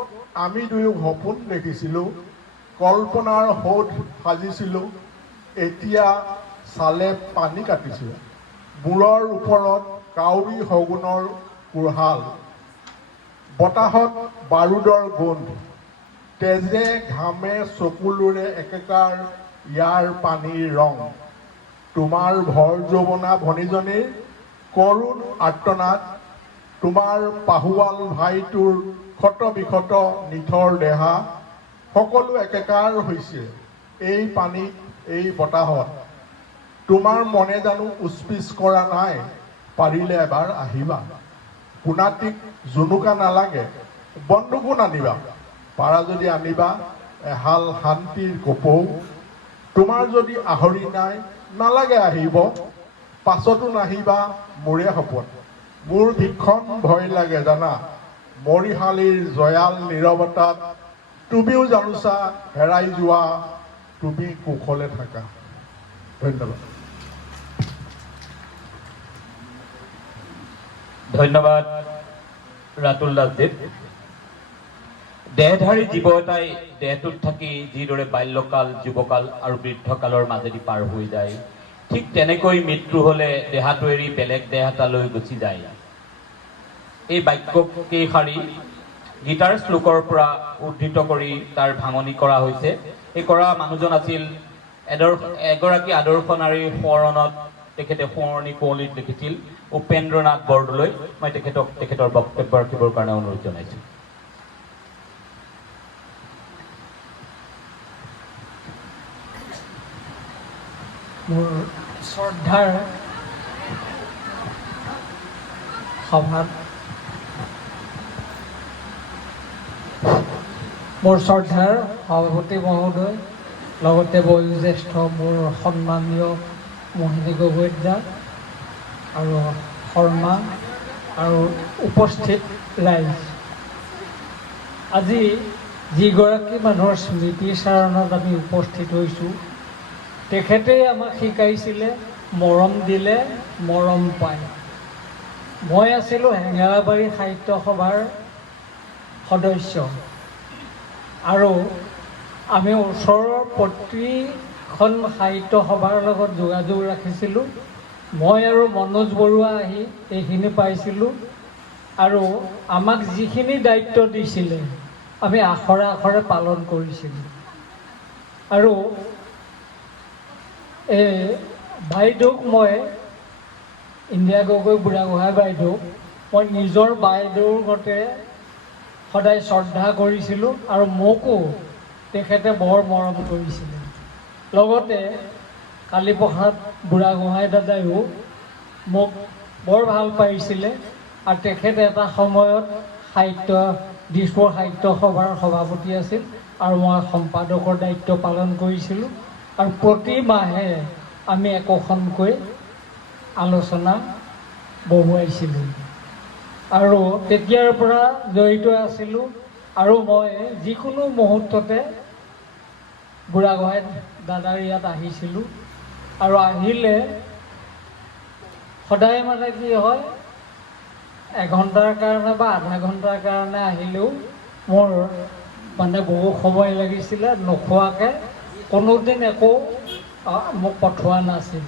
আমি দুয়ো সপোন দেখিছিলোঁ কল্পনাৰ সৌধ সাজিছিলোঁ এতিয়া চালে পানী কাটিছোঁ মূৰৰ ওপৰত কাউৰী শগুনৰ কোঢ়াল বতাহত বাৰুদৰ গোন্ধ তেজে ঘামে চকুলোৰে একেকাৰ ইয়াৰ পানীৰ ৰং তোমাৰ ভৰ যৌৱনা ভনীজনীৰ কৰুণ আৰ্তনাদ তোমাৰ পাহুৱাল ভাইটোৰ ক্ষত বিক্ষত নিথৰ দেহা সকলো একেকাৰ হৈছে এই পানীত এই বতাহত তোমাৰ মনে জানো উচপিচ কৰা নাই, পাৰিলে এবাৰ আহিবা। কোনাটিক জুনুকা নালাগে, বন্দুকো নানিবা, পাৰা যদি আনিবা এহাল শান্তিৰ কপৌ। তোমাৰ যদি আহৰি নাই নালাগে আহিব, পাছতো নাহিবা মোৰে শপত। মোৰ ভীষণ ভয় লাগে জানা, মৰিশালীৰ জয়াল নীৰৱতাত তুমিও জানোচা হেৰাই যোৱা, তুমি কুশলে থাকা। ধন্যবাদ। ধন্যবাদ ৰাতুল দাসদেৱ। দেহধাৰী জীৱ এটাই দেহটোত থাকি যিদৰে বাল্যকাল, যুৱকাল আৰু বৃদ্ধকালৰ মাজেদি পাৰ হৈ যায়, ঠিক তেনেকৈ মৃত্যু হ'লে দেহাটো এৰি বেলেগ দেহ এটালৈ গুচি যায়। এই বাক্যকেইষাৰি গীতাৰ শ্লোকৰ পৰা উদ্ধৃত কৰি তাৰ ভাঙনি কৰা হৈছে। এই কৰা মানুহজন আছিল এগৰাকী আদৰ্শ নাৰীৰ সোঁৱৰণত তেখেতে সোঁৱৰণি কুঁৱলীত লিখিছিল উপেন্দ্ৰনাথ বৰদলৈ। মই তেখেতৰ বক্তব্য ৰাখিবৰ কাৰণে অনুৰোধ জনাইছোঁ। মোৰ শ্ৰদ্ধাৰ সভাত মোৰ শ্ৰদ্ধাৰ সভাপতি মহোদয়, লগতে বয়োজ্যেষ্ঠ মোৰ সন্মানীয় মোহিনী গগৈদা আৰু শৰ্মা আৰু উপস্থিত ৰাইজ, আজি যিগৰাকী মানুহৰ স্মৃতিচাৰণত আমি উপস্থিত হৈছোঁ, তেখেতেই আমাক শিকাইছিলে মৰম দিলে মৰম পায়। মই আছিলোঁ হেঙেৰাবাৰী সাহিত্য সভাৰ সদস্য আৰু আমি ওচৰৰ প্ৰতিখন সাহিত্য সভাৰ লগত যোগাযোগ ৰাখিছিলোঁ। মই আৰু মনোজ বৰুৱা আহি এইখিনি পাইছিলোঁ আৰু আমাক যিখিনি দায়িত্ব দিছিলে আমি আখৰে আখৰে পালন কৰিছিলোঁ। আৰু এই বাইদেউক মই, ইন্দিৰা গগৈ বুঢ়াগোহাঁই বাইদেউক মই নিজৰ বাইদেউৰ গতে সদায় শ্ৰদ্ধা কৰিছিলোঁ আৰু মোকো তেখেতে বৰ মৰম কৰিছিলে। লগতে কালীপ্ৰসাদ বুঢ়াগোহাঁই দাদাইও মোক বৰ ভাল পাইছিলে আৰু তেখেতে এটা সময়ত দিছপুৰ সাহিত্য সভাৰ সভাপতি আছিল আৰু মই সম্পাদকৰ দায়িত্ব পালন কৰিছিলোঁ। আৰু প্ৰতি মাহে আমি একোখনকৈ আলোচনা বহুৱাইছিলোঁ আৰু তেতিয়াৰ পৰা জড়িত আছিলোঁ। আৰু মই যিকোনো মুহূৰ্ততে বুঢ়াগোহাঁই দাদাৰ ইয়াত আহিছিলোঁ আৰু আহিলে সদায় মানে কি হয়, এঘণ্টাৰ কাৰণে বা আধা ঘণ্টাৰ কাৰণে আহিলেও মোৰ মানে বহু সময় লাগিছিলে। নোখোৱাকৈ কোনোদিন একো মোক পঠোৱা নাছিল।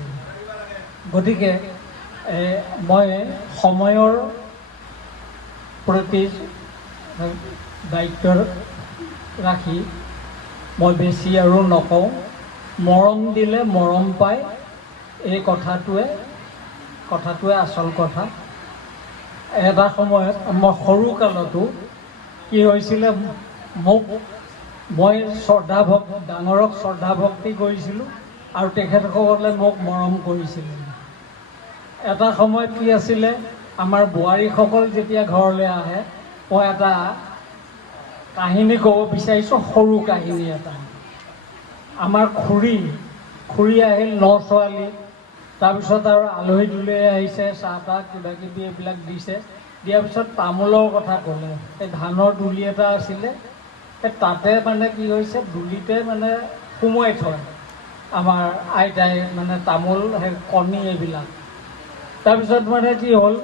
গতিকে মই সময়ৰ প্ৰতি দায়িত্ব ৰাখি মই বেছি আৰু নকওঁ। মৰম দিলে মৰম পায়, এই কথাটোৱে আচল কথা। এটা সময়ত মই সৰুকালতো কি হৈছিলে, মই ডাঙৰক শ্ৰদ্ধা ভক্তি কৰিছিলোঁ আৰু তেখেতসকলে মোক মৰম কৰিছিলে। এটা সময়ত কি আছিলে, আমাৰ বোৱাৰীসকল যেতিয়া ঘৰলৈ আহে, মই এটা কাহিনী ক'ব বিচাৰিছোঁ, সৰু কাহিনী এটা। আমাৰ খুৰী আহিল 9 ছোৱালী, তাৰপিছত আৰু আলহী দুলহী আহিছে, চাহ তাহ কিবা কিবি এইবিলাক দিছে। দিয়াৰ পিছত তামোলৰ কথা ক'লে। এই ধানৰ দুলি এটা আছিলে, তাতে মানে কি হৈছে, দুলিতে মানে সোমোৱাই থয় আমাৰ আইতাই, মানে তামোল, সেই কণী এইবিলাক। তাৰপিছত মানে কি হ'ল,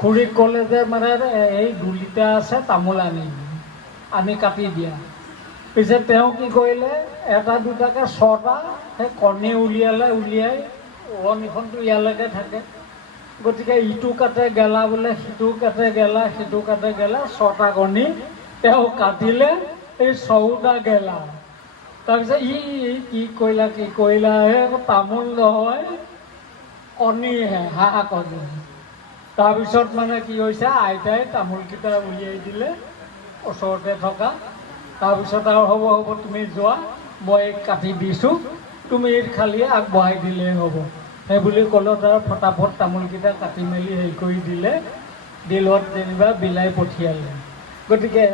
খুৰীক ক'লে যে মানে এই দুলিতে আছে, তামোল আনি কাটি দিয়া। পিছে তেওঁ কি কৰিলে, এটা দুটাকৈ 6টা সেই কণী উলিয়াই ওৰণিখনটো ইয়ালৈকে থাকে, গতিকে ইটো কাটে গেলা বোলে, সিটো কাটে গেলা, সিটো কাটে গেলা, 6টা কণী তেওঁ কাটিলে, এই 4টা গেলা। তাৰপিছত কি কৰিলা তামোল নহয় কণীহে, হাঁহ কণী। তাৰপিছত মানে কি হৈছে, আইতাই তামোলকেইটা উলিয়াই দিলে ওচৰতে থকা। তাৰপিছত আৰু হ'ব তুমি যোৱা, মই কাটি দিছোঁ, তুমি খালি আগবঢ়াই দিলেই হ'ব। সেই বুলি ক'লত আৰু ফটাফট তামোলকেইটা কাটি মেলি হেৰি কৰি দিলে, দিলত যেনিবা বিলাই পঠিয়ালে। গতিকে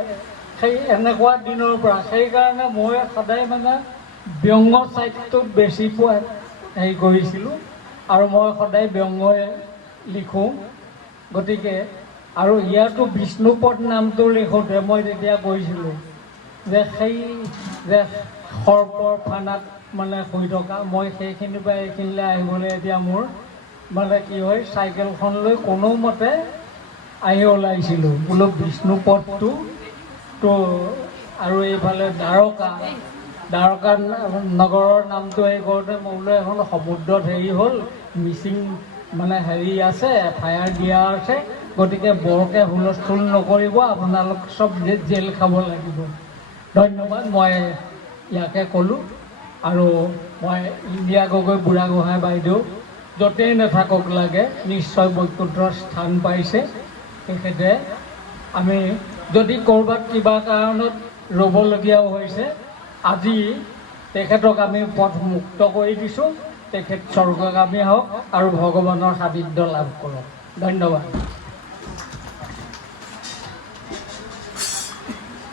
সেই এনেকুৱা দিনৰ পৰা সেইকাৰণে মই সদায় মানে ব্যংগ ছাইডটোত বেছি পোৱা হেৰি কৰিছিলোঁ আৰু মই সদায় ব্যংগই লিখোঁ। গতিকে আৰু ইয়াতো বিষ্ণুপদ নামটো লিখোঁতে মই তেতিয়া কৈছিলোঁ যে সেই যে সৰ্পৰ ফানাত মানে শুই থকা, মই সেইখিনিৰ পৰা এইখিনিলৈ আহিবলৈ এতিয়া মোৰ মানে কি হয়, চাইকেলখন লৈ কোনোমতে আহি ওলাইছিলোঁ বোলো বিষ্ণুপদটো তো আৰু এইফালে দ্বাৰকা নগৰৰ নামটো হেৰি কৰোঁতে মই বোলো এখন সমুদ্ৰত হেৰি হ'ল, মিচিং মানে হেৰি আছে, ফায়াৰ দিয়া আছে, গতিকে বৰকৈ হুলস্থুল নকৰিব, আপোনালোক চব জেল খাব লাগিব। ধন্যবাদ, মই ইয়াকে ক'লোঁ। আৰু মই ইণ্ডিয়া গগৈ বুঢ়াগোহাঁই বাইদেউ য'তেই নাথাকক লাগে নিশ্চয় বৈকুণ্ঠৰ স্থান পাইছে। তেখেতে আমি যদি ক'ৰবাত কিবা কাৰণত ৰ'বলগীয়াও হৈছে, আজি তেখেতক আমি পথ মুক্ত কৰি দিছোঁ। তেখেত স্বৰ্গগামী হওক আৰু ভগৱানৰ সান্নিধ্য লাভ কৰক। ধন্যবাদ।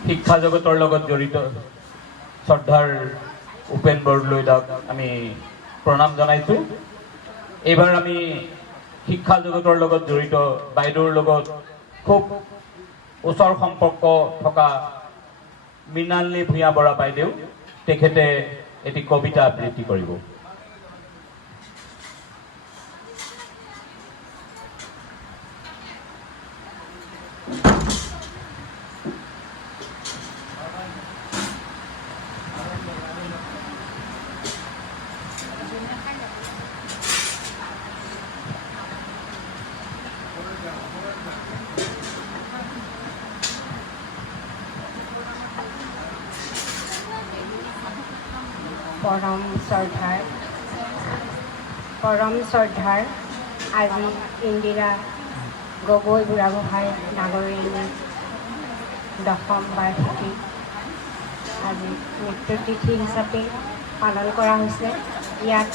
শিক্ষা জগতৰ লগত জড়িত শ্ৰদ্ধাৰ উপেন বৰদলৈদাক আমি প্ৰণাম জনাইছোঁ। এইবাৰ আমি শিক্ষা জগতৰ লগত জড়িত বাইদেউৰ লগত খুব ওচৰ সম্পৰ্ক থকা মৃণালিনী ভূঞা বৰা বাইদেউ, তেখেতে এটি কবিতা আবৃত্তি কৰিব। পৰম শ্ৰদ্ধাৰ আজি ইন্দিৰা গগৈ বুঢ়াগোহাঁই নাগৰিনী 10ম বাৰ্ষিকী আজি মৃত্যুতিথি হিচাপে পালন কৰা হৈছে। ইয়াত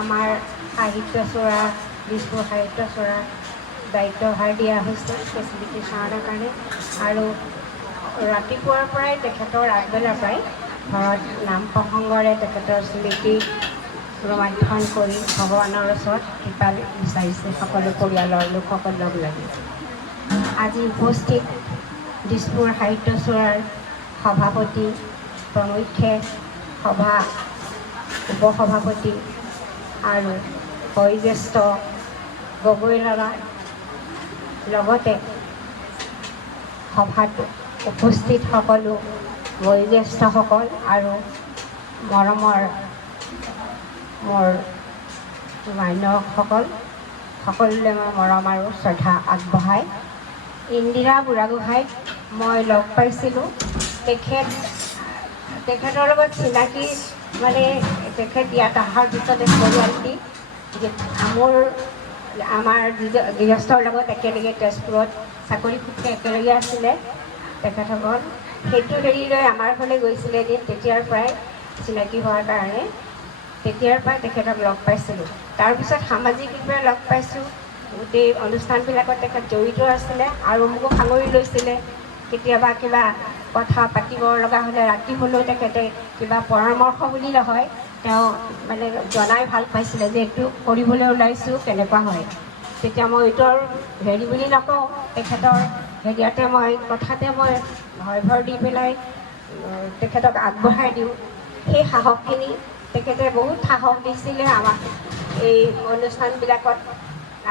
আমাৰ সাহিত্য চোৰা, দিছপুৰ সাহিত্য চোৰাৰ দায়িত্বভাৰ দিয়া হৈছে স্পেচিফিকেশ্যনৰ কাৰণে। আৰু ৰাতিপুৱাৰ পৰাই তেখেতৰ আগবেলাৰ পৰাই ঘৰত নাম প্ৰসংগৰে তেখেতৰ স্মৃতি ৰোমান্থন কৰি ভগৱানৰ ওচৰত কৃপা বিচাৰিছে সকলো পৰিয়ালৰ লোকসকল লগ লাগি। আজি উপস্থিত দিছপুৰ সাহিত্য চোৰাৰ সভাপতি প্ৰমুখ্যে, সভা উপসভাপতি আৰু বয়োজ্যেষ্ঠ গগৈ দাদা, লগতে সভাত উপস্থিত সকলো বয়োজ্যেষ্ঠসকল আৰু মৰমৰ মোৰ মান্যসকল, সকলোলৈ মই মৰম আৰু শ্ৰদ্ধা আগবঢ়াই ইন্দিৰা বুঢ়াগোহাঁইক মই লগ পাইছিলোঁ। তেখেতৰ লগত চিনাকি মানে তেখেত ইয়াত অহাৰ পিছতে পৰিয়ালটি আমাৰ গৃহস্থৰ লগত একেলগে তেজপুৰত চাকৰি সূত্ৰে একেলগে আছিলে তেখেতসকল। সেইটো হেৰিলৈ আমাৰ ঘৰলৈ গৈছিলে এদিন, তেতিয়াৰ পৰাই চিনাকি হোৱাৰ কাৰণে তেতিয়াৰ পৰাই তেখেতক লগ পাইছিলোঁ। তাৰপিছত সামাজিকভাৱে লগ পাইছোঁ, গোটেই অনুষ্ঠানবিলাকত তেখেত জড়িত আছিলে আৰু মোকো সাঙুৰি লৈছিলে। কেতিয়াবা কিবা কথা পাতিব লগা হ'লে ৰাতি হ'লেও তেখেতে কিবা পৰামৰ্শ বুলি নহয়, তেওঁ মানে জনাই ভাল পাইছিলে যে এইটো কৰিবলৈ ওলাইছোঁ কেনেকুৱা হয়। তেতিয়া মই এইটো আৰু হেৰি বুলি নকওঁ, তেখেতৰ হেৰিয়াতে মই কথাতে মই ভৰ দি পেলাই তেখেতক আগবঢ়াই দিওঁ। সেই সাহসখিনি তেখেতে বহুত সাহস দিছিলে আমাক, এই অনুষ্ঠানবিলাকত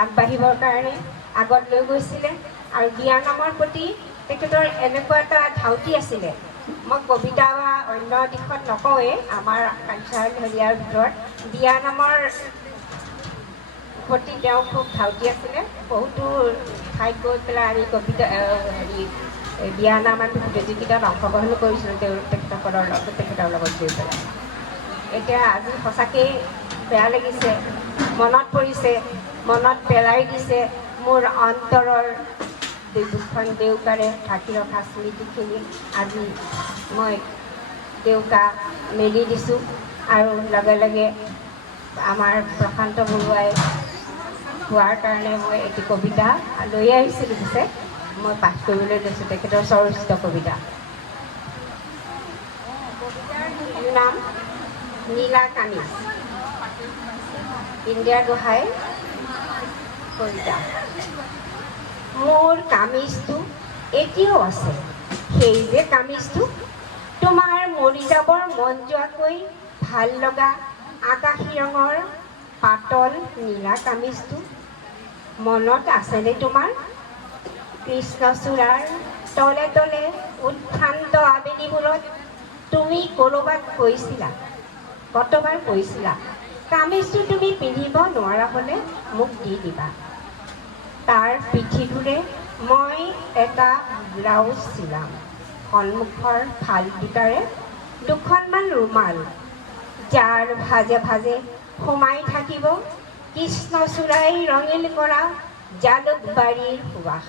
আগবাঢ়িবৰ কাৰণে আগত লৈ গৈছিলে। আৰু বিয়া নামৰ প্ৰতি তেখেতৰ এনেকুৱা এটা ধাউতি আছিলে, মই কবিতা বা অন্য দিশত নকওঁৱেই, আমাৰ কালচাৰেল হেৰিয়াৰ ভিতৰত বিয়া নামৰ প্ৰতি তেওঁ খুব ধাউতি আছিলে। বহুতো ঠাইত গৈ পেলাই আমি কবিতা বিয়া নাম আমি প্ৰতিযোগিতাত অংশগ্ৰহণ কৰিছিলোঁ তেখেতৰ লগত গৈ পেলাই। এতিয়া আজি সঁচাকেই বেয়া লাগিছে, মনত পৰিছে, মনত পেলাই দিছে মোৰ অন্তৰৰ দুখন দেউকাৰে ঢাকি ৰখা স্মৃতিখিনি আজি মই দেউকা মেলি দিছোঁ। আৰু লগে লগে আমাৰ প্ৰশান্ত বৰুৱাই হোৱাৰ কাৰণে মই এটি কবিতা লৈ আহিছিলোঁ। পিছে মই পাঠ কৰিবলৈ লৈছোঁ তেখেতৰ স্বৰচিত কবিতা। কবিতাৰ নাম নীলা কামিজ, ইন্দিৰা গোহাঁই কবিতা। মোৰ কামিজটো এতিয়াও আছে, সেই যে কামিজটো তোমাৰ মৰি যাবৰ মন যোৱাকৈ ভাল লগা আকাশী ৰঙৰ পাতল নীলা কামিজটো মনত আছেনে তোমাৰ? কৃষ্ণচূড়াৰ তলে তলে উৎফ্ৰান্ত আবেলিবোৰত তুমি ক'ৰবাত কৈছিলা, কতবাৰ কৈছিলা, কামিজটো তুমি পিন্ধিব নোৱাৰা হ'লে মোক দি দিবা। তাৰ পিঠিটোৰে মই এটা ব্লাউজ চিলাম, সন্মুখৰ ফাল দুটাৰে দুখনমান ৰুমাল, যাৰ ভাজে ভাজে সোমাই থাকিব কৃষ্ণচূড়াই ৰঙিল কৰা জালুকবাৰীৰ সুবাস।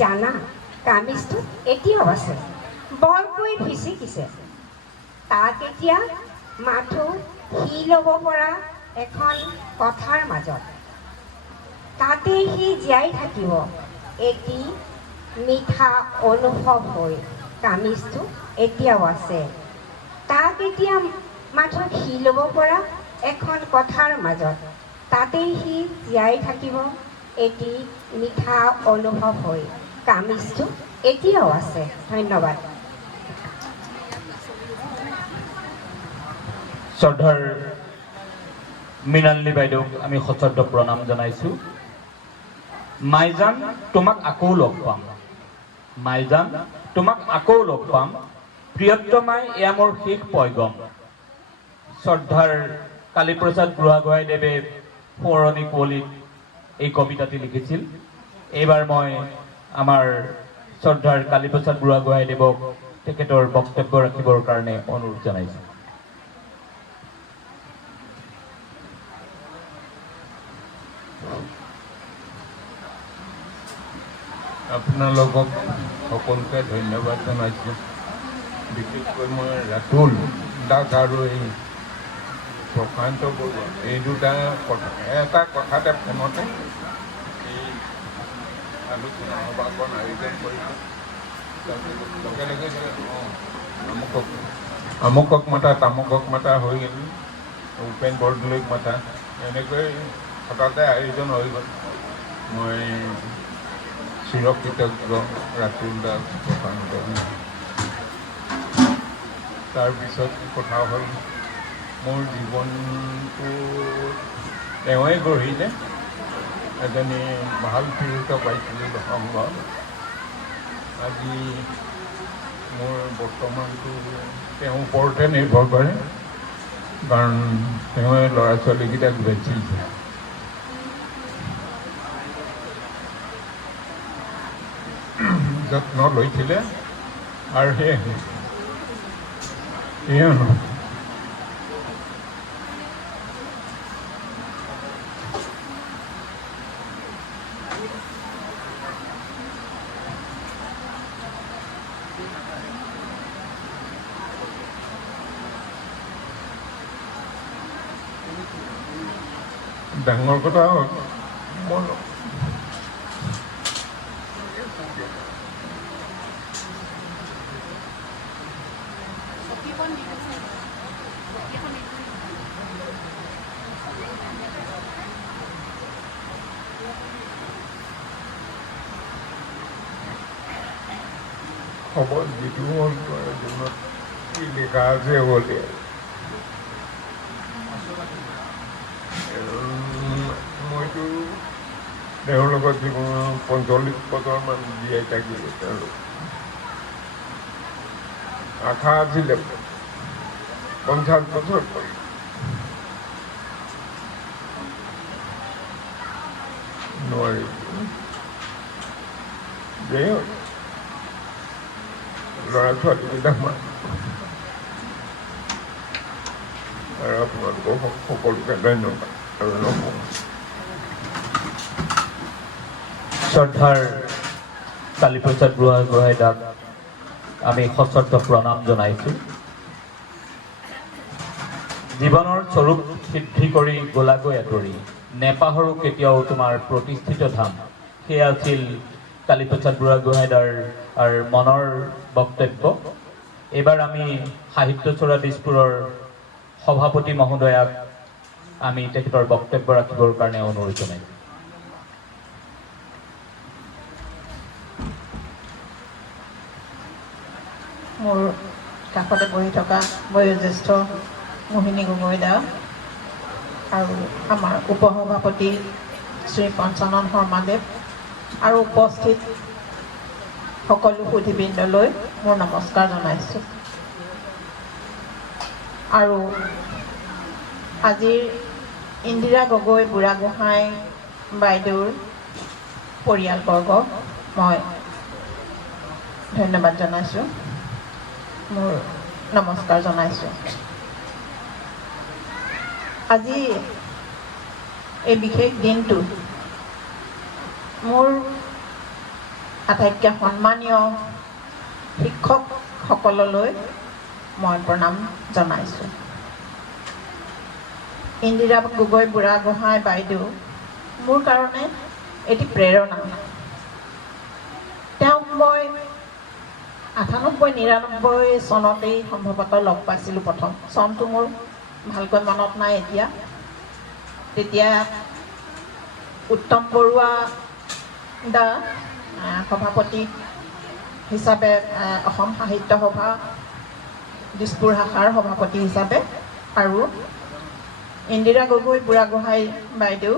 জানা, কামিজটো এতিয়াও আছে, বৰকৈ ফিচিকিছে। তাক এতিয়া মাথো সি ল'ব পৰা এখন কথাৰ মাজত, তাতে সি জীয়াই থাকিব এটি মিঠা অনুভৱ হৈ। কামিজটো এতিয়াও আছে, তাক এতিয়া মাথো সি ল'ব পৰা এখন কথাৰ মাজত, তাতেই সি জীয়াই থাকিব এটি মিঠা অনুভৱ হৈ। কামিজটো এতিয়াও আছে। ধন্যবাদ। শ্ৰদ্ধাৰ মৃণালিনী বাইদেউক আমি সশ্ৰদ্ধ প্ৰণাম জনাইছোঁ। মাইজান, তোমাক আকৌ লগ পাম। মাইজান, তোমাক আকৌ লগ পাম। প্ৰিয়তমাই, এয়া মোৰ শেষ পয়গম। শ্ৰদ্ধাৰ কালীপ্ৰসাদ বুঢ়াগোহাঁইদেৱে সোঁৱৰণি কুঁৱলীত এই কবিতাটি লিখিছিল। এইবাৰ মই আমাৰ শ্ৰদ্ধাৰ কালীপ্ৰসাদ বুঢ়াগোহাঁইদেৱক তেখেতৰ বক্তব্য ৰাখিবৰ কাৰণে অনুৰোধ জনাইছোঁ। আপোনালোকক সকলোকে ধন্যবাদ জনাইছোঁ। বিশেষকৈ মই ৰাতুল দাস আৰু এই প্ৰশান্ত বৰুৱা, এই দুটা কথা, এটা কথাতে ফোনতে এই আলোচনা সভাখন আয়োজন কৰিছোঁ। লগে লগে আমুকক মাতা তামুকক মাতা হৈ গ'ল, উপেন বৰদলৈক মাতা, এনেকৈ হঠাতে আয়োজন হৈ গ'ল। মই চিৰকৃতজ্ঞ ৰাতুল দাস, প্ৰশান্ত। তাৰপিছত কথা হ'ল, মোৰ জীৱনটো তেওঁৱে গঢ়িলে। এজনী ভাল তিৰোতা পাইছিলোঁ দশমত। আজি মোৰ বৰ্তমানটো তেওঁৰ ওপৰতে নিৰ্ভৰ কৰে, কাৰণ তেওঁৱে ল'ৰা ছোৱালীকেইটাক বেচিছে। যত্ন লৈছিলে আৰু সেয়ে ডাঙৰ কথা হ'ল মোৰ খবৰ যিটো হ'ল জীৱনত কি লিখা আছে বুলি মইতো তেওঁৰ লগত জীৱনৰ ৪৫ বছৰমান জীয়াই থাকিলোঁ। তেওঁলোক আশা আছিলে ৫০ বছৰ কৰি নোৱাৰিলোঁ। যে ল'ৰা ছোৱালীকেইটামান আৰু আপোনালোকক সকলোকে ধন্যবাদ আৰু নকওঁ। শ্ৰদ্ধাৰ কালীপ্ৰসাদ বুঢ়াগোহাঁইদাক আমি সশ্ৰদ্ধ প্ৰণাম জনাইছোঁ। জীৱনৰ স্বৰূপ সিদ্ধি কৰি গোলাগৈ আঁতৰি নেপাহৰো কেতিয়াও তোমাৰ প্ৰতিষ্ঠিত ধাম। সেয়া আছিল কালীপ্ৰসাদ বুঢ়াগোহাঁইদাৰ মনৰ বক্তব্য। এইবাৰ আমি সাহিত্য চোৰা দিছপুৰৰ সভাপতি মহোদয়াক আমি তেখেতৰ বক্তব্য ৰাখিবৰ কাৰণে অনুৰোধ জনাইছোঁ। মোৰ কাষতে বহি থকা বয়োজ্যেষ্ঠ মোহিনী গগৈদা আৰু আমাৰ উপসভাপতি শ্ৰী পঞ্চানন শৰ্মাদেৱ আৰু উপস্থিত সকলো সুধীবৃন্দলৈ মোৰ নমস্কাৰ জনাইছোঁ। আৰু আজিৰ ইন্দিৰা গগৈ বুঢ়াগোহাঁই বাইদেউৰ পৰিয়ালবৰ্গ মই ধন্যবাদ জনাইছোঁ, মোৰ নমস্কাৰ জনাইছোঁ। আজি এই বিশেষ দিনটো মোৰ আটাইতকৈ সন্মানীয় শিক্ষকসকললৈ মই প্ৰণাম জনাইছোঁ। ইন্দিৰা গগৈ বুঢ়াগোহাঁই বাইদেউ মোৰ কাৰণে এটি প্ৰেৰণা। তেওঁক মই 98-99 চনতেই সম্ভৱতঃ লগ পাইছিলোঁ প্ৰথম। চনটো মোৰ ভালকৈ মনত নাই এতিয়া। তেতিয়া উত্তম বৰুৱা দা সভাপতি হিচাপে অসম সাহিত্য সভা দিছপুৰ শাখাৰ সভাপতি হিচাপে আৰু ইন্দিৰা গগৈ বুঢ়াগোহাঁই বাইদেউ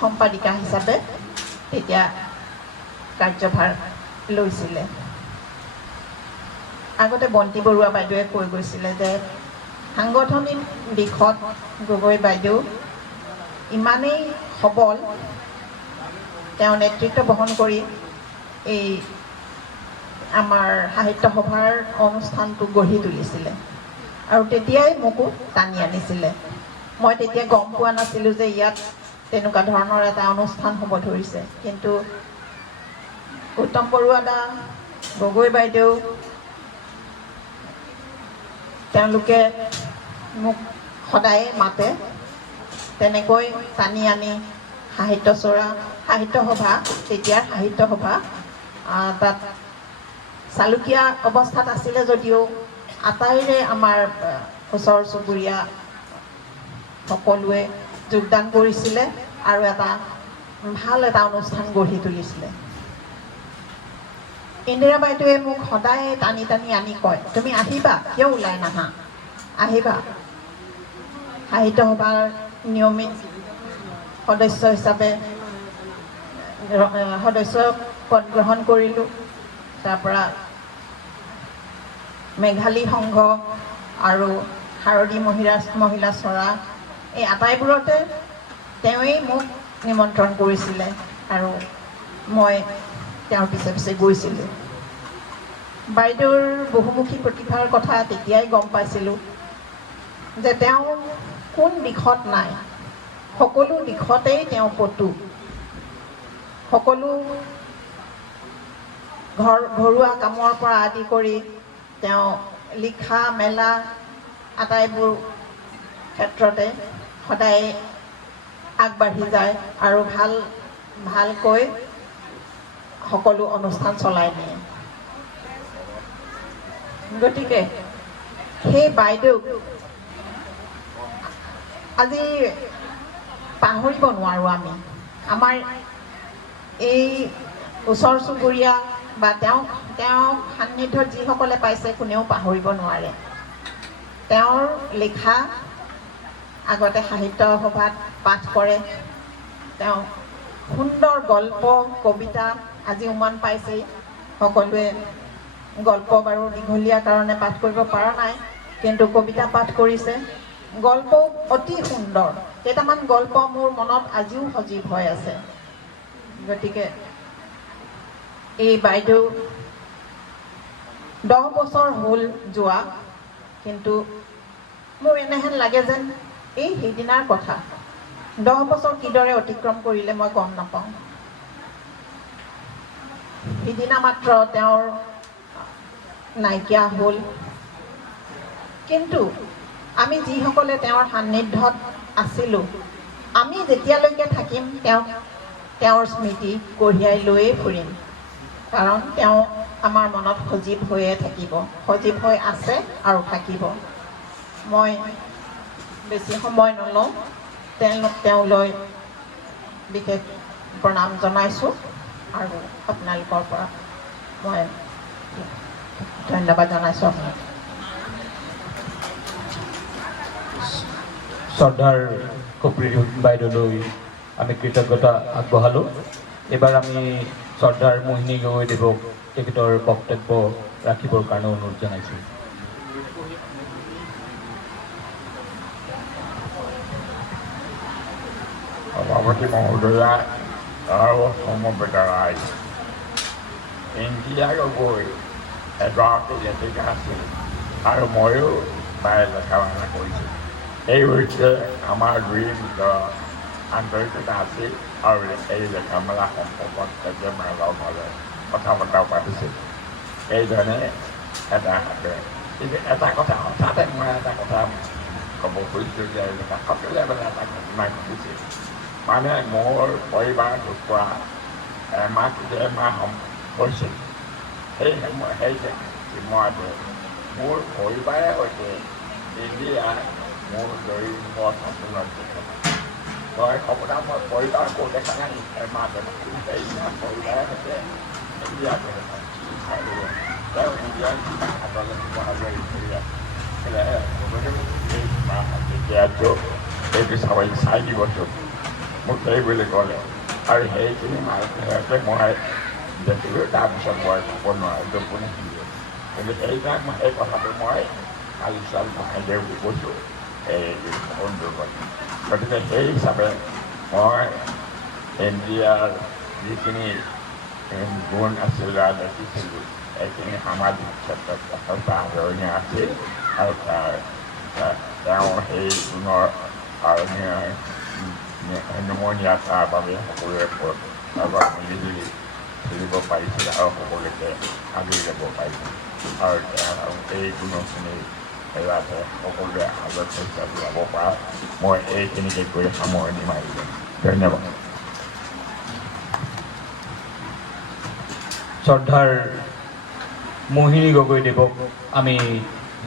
সম্পাদিকা হিচাপে তেতিয়া কাৰ্যভাৰ লৈছিলে। আগতে বন্তি বৰুৱা বাইদেৱে কৈ গৈছিলে যে সাংগঠনিক দিশত গগৈ বাইদেউ ইমানেই সবল, তেওঁ নেতৃত্ব বহন কৰি এই আমাৰ সাহিত্য সভাৰ অনুষ্ঠানটো গঢ়ি তুলিছিলে আৰু তেতিয়াই মোকো টানি আনিছিলে। মই তেতিয়া গম পোৱা নাছিলোঁ যে ইয়াত তেনেকুৱা ধৰণৰ এটা অনুষ্ঠান হ'ব ধৰিছে, কিন্তু উত্তম বৰুৱা দা, গগৈ বাইদেউ তেওঁলোকে মোক সদায়ে মাতে। তেনেকৈ টানি আনি সাহিত্য সভা, তেতিয়াৰ সাহিত্য সভা তাত চালুকীয়া অৱস্থাত আছিলে যদিও আটাইৰে আমাৰ ওচৰ চুবুৰীয়া সকলোৱে যোগদান কৰিছিলে আৰু এটা ভাল এটা অনুষ্ঠান গঢ়ি তুলিছিলে। ইন্দিৰা বাইদেৱে মোক সদায় টানি টানি আনি কয়, তুমি আহিবা, কিয় ওলাই নাহা, আহিবা। সাহিত্য সভাৰ নিয়মিত সদস্য হিচাপে সদস্য পদ গ্ৰহণ কৰিলোঁ। তাৰপৰা মেঘালী সংঘ আৰু শাৰদী মহিলা চৰা এই আটাইবোৰতে তেওঁৱেই মোক নিমন্ত্ৰণ কৰিছিলে আৰু মই তেওঁৰ পিছে পিছে গৈছিলোঁ। বাইদেউৰ বহুমুখী প্ৰতিভাৰ কথা তেতিয়াই গম পাইছিলোঁ যে তেওঁ কোন দিশত নাই, সকলো দিশতেই তেওঁ পটু। সকলো ঘৰুৱা কামৰ পৰা আদি কৰি তেওঁ লিখা মেলা আটাইবোৰ ক্ষেত্ৰতে সদায় আগবাঢ়ি যায় আৰু ভালকৈ সকলো অনুষ্ঠান চলাই নিয়ে। গতিকে সেই বাইদেউক আজি পাহৰিব নোৱাৰোঁ আমি। আমাৰ এই ওচৰ চুবুৰীয়া বা তেওঁক সান্নিধ্যত যিসকলে পাইছে কোনেও পাহৰিব নোৱাৰে। তেওঁৰ লিখা আগতে সাহিত্য সভাত পাঠ কৰে, তেওঁ সুন্দৰ গল্প কবিতা আজি উমান পাইছেই। সকলোৱে গল্প বাৰু দীঘলীয়া কাৰণে পাঠ কৰিব পৰা নাই, কিন্তু কবিতা পাঠ কৰিছে। গল্প অতি সুন্দৰ, কেইটামান গল্প মোৰ মনত আজিও সজীৱ হৈ আছে। গতিকে এই বাইদেউ 10 বছৰ হ'ল যোৱা, কিন্তু মোৰ এনেহেন লাগে যেন এই সেইদিনাৰ কথা। 10 বছৰ কিদৰে অতিক্ৰম কৰিলে মই গম নাপাওঁ। সিদিনা মাত্ৰ তেওঁৰ নাইকিয়া হ'ল, কিন্তু আমি যিসকলে তেওঁৰ সান্নিধ্যত আছিলোঁ, আমি যেতিয়ালৈকে থাকিম তেওঁৰ স্মৃতি কঢ়িয়াই লৈয়ে ফুৰিম, কাৰণ তেওঁ আমাৰ মনত সজীৱ হৈয়ে থাকিব, সজীৱ হৈ আছে আৰু থাকিব। মই বেছি সময় নলওঁ, তেওঁলৈ বিশেষ প্ৰণাম জনাইছোঁ আৰু আপোনালোকৰ পৰা মই ধন্যবাদ জনাইছোঁ আপোনাক। শ্ৰদ্ধাৰ কপিল বাইদেউলৈ আমি কৃতজ্ঞতা আগবঢ়ালোঁ। এইবাৰ আমি শ্ৰদ্ধাৰ মোহিনী গগৈদেৱক তেখেতৰ বক্তব্য ৰাখিবৰ কাৰণে অনুৰোধ জনাইছোঁ। সভাপতি মহোদয়া আৰু সমবেত ৰাইজ, ইন্দিৰা গগৈ এগৰাকী লেখিকা আছিল আৰু ময়ো তাইৰ লেখা মেলা কৰিছোঁ। এই হৈছে আমাৰ দুই ভিতৰত আন্তৰিকতা আছিল আৰু এই লেখা মেলা সম্পৰ্কত কেতিয়াবা লগ হ'লে কথা বতৰা পাতিছিল। এইধৰণে এটা হাতে কিন্তু এটা কথা হঠাতে মই এটা কথা ক'ব খুজিছোঁ যে সকলোৱে মানে এটা ঘটনা ঘটিছিল। মানে মোৰ পৰিবাৰ ঢুকুৱা এমাহ হৈছিল। সেই সময়তে মোৰ পৰিবাৰে সৈতে ইন্দিৰা মোৰ দৈনিক সপোনত দেখিলোঁ। মই সপোনা মই পৰিবাৰ ক'ত দেখা নাই, এমাহ পৰিবাৰে সৈতে ইন্দিৰা তেওঁ ইন্দিয়াৰ হাতলৈ বহালৈ এইটো চাই দিবচোন মোক সেই বুলি ক'লে আৰু সেইখিনি মাজতে মই দেখিলোঁ। তাৰপিছত মই ক'ব নোৱাৰোঁ টোপনি দিলোঁ, কিন্তু সেইবিলাক মই সেই কথাটো মই আলোচনা বহাই দিওঁ বুলি কৈছোঁ এই সন্দৰ্ভত। গতিকে সেই হিচাপে মই ইন্দিয়াৰ যিখিনি গুণ আছিল আৰু দেখিছিলোঁ এইখিনি সামাজিক ক্ষেত্ৰত যথেষ্ট আদৰণীয় আছিল আৰু তেওঁৰ সেই গুণৰ নমনীয়তাৰ বাবে সকলোৰে লগত মিলিজুলি চলিব পাৰিছিল আৰু সকলোকে আগুৰি যাব পাৰিছিল আৰু এই গুণখিনি যাতে সকলোৱে আগত চেষ্টা যাব পৰা মই এইখিনিকে কৈ সামৰণি মাৰিলোঁ। ধন্যবাদ। শ্ৰদ্ধাৰ মোহিনী গগৈদেৱক আমি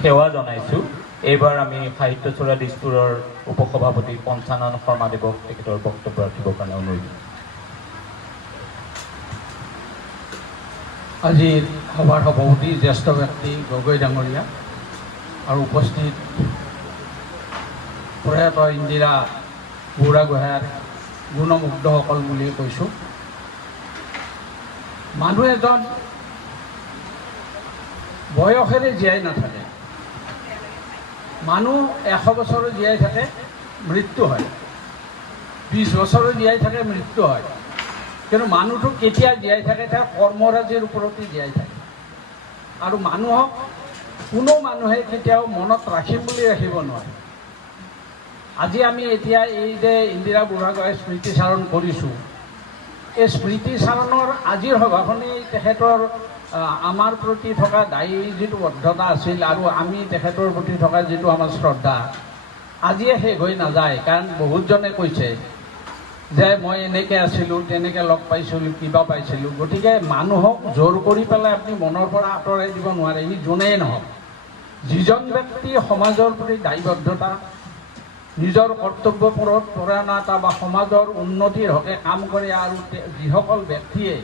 সেৱা জনাইছোঁ। এইবাৰ আমি সাহিত্যচৰা দিছপুৰৰ উপসভাপতি পঞ্চানন শৰ্মাদেৱক তেখেতৰ বক্তব্য ৰাখিবৰ কাৰণে অনুৰোধ। আজিৰ সভাৰ সভাপতি জ্যেষ্ঠ ব্যক্তি গগৈ ডাঙৰীয়া আৰু উপস্থিত প্ৰয়াত ইন্দিৰা বুঢ়াগোহাঁইৰ গুণমুগ্ধসকল বুলি কৈছোঁ। মানুহ এজন বয়সেৰে জীয়াই নাথাকে। মানুহ 100 বছৰো জীয়াই থাকে, মৃত্যু হয়। 20 বছৰো জীয়াই থাকে, মৃত্যু হয়। কিন্তু মানুহটো কেতিয়া জীয়াই থাকে, তেওঁ কৰ্মৰাজিৰ ওপৰতে জীয়াই থাকে। আৰু মানুহক কোনো মানুহে কেতিয়াও মনত ৰাখিম বুলি ৰাখিব নোৱাৰে। আজি আমি এতিয়া এই যে ইন্দিৰা বুঢ়াগোহাঁইৰ স্মৃতিচাৰণ কৰিছোঁ, এই স্মৃতিচাৰণৰ আজিৰ সভাখনেই তেখেতৰ আমাৰ প্ৰতি থকা দায়ী যিটো বদ্ধতা আছিল আৰু আমি তেখেতৰ প্ৰতি থকা যিটো আমাৰ শ্ৰদ্ধা আজিয়ে শেষ হৈ নাযায়। কাৰণ বহুতজনে কৈছে যে মই এনেকৈ আছিলোঁ, তেনেকৈ লগ পাইছিলোঁ, কিবা পাইছিলোঁ। গতিকে মানুহক জোৰ কৰি পেলাই আপুনি মনৰ পৰা আঁতৰাই দিব নোৱাৰে, ই যোনেই নহওক। যিজন ব্যক্তি সমাজৰ প্ৰতি দায়বদ্ধতা, নিজৰ কৰ্তব্যপৰত পৰায়ণতা বা সমাজৰ উন্নতিৰ হকে কাম কৰে আৰু যিসকল ব্যক্তিয়ে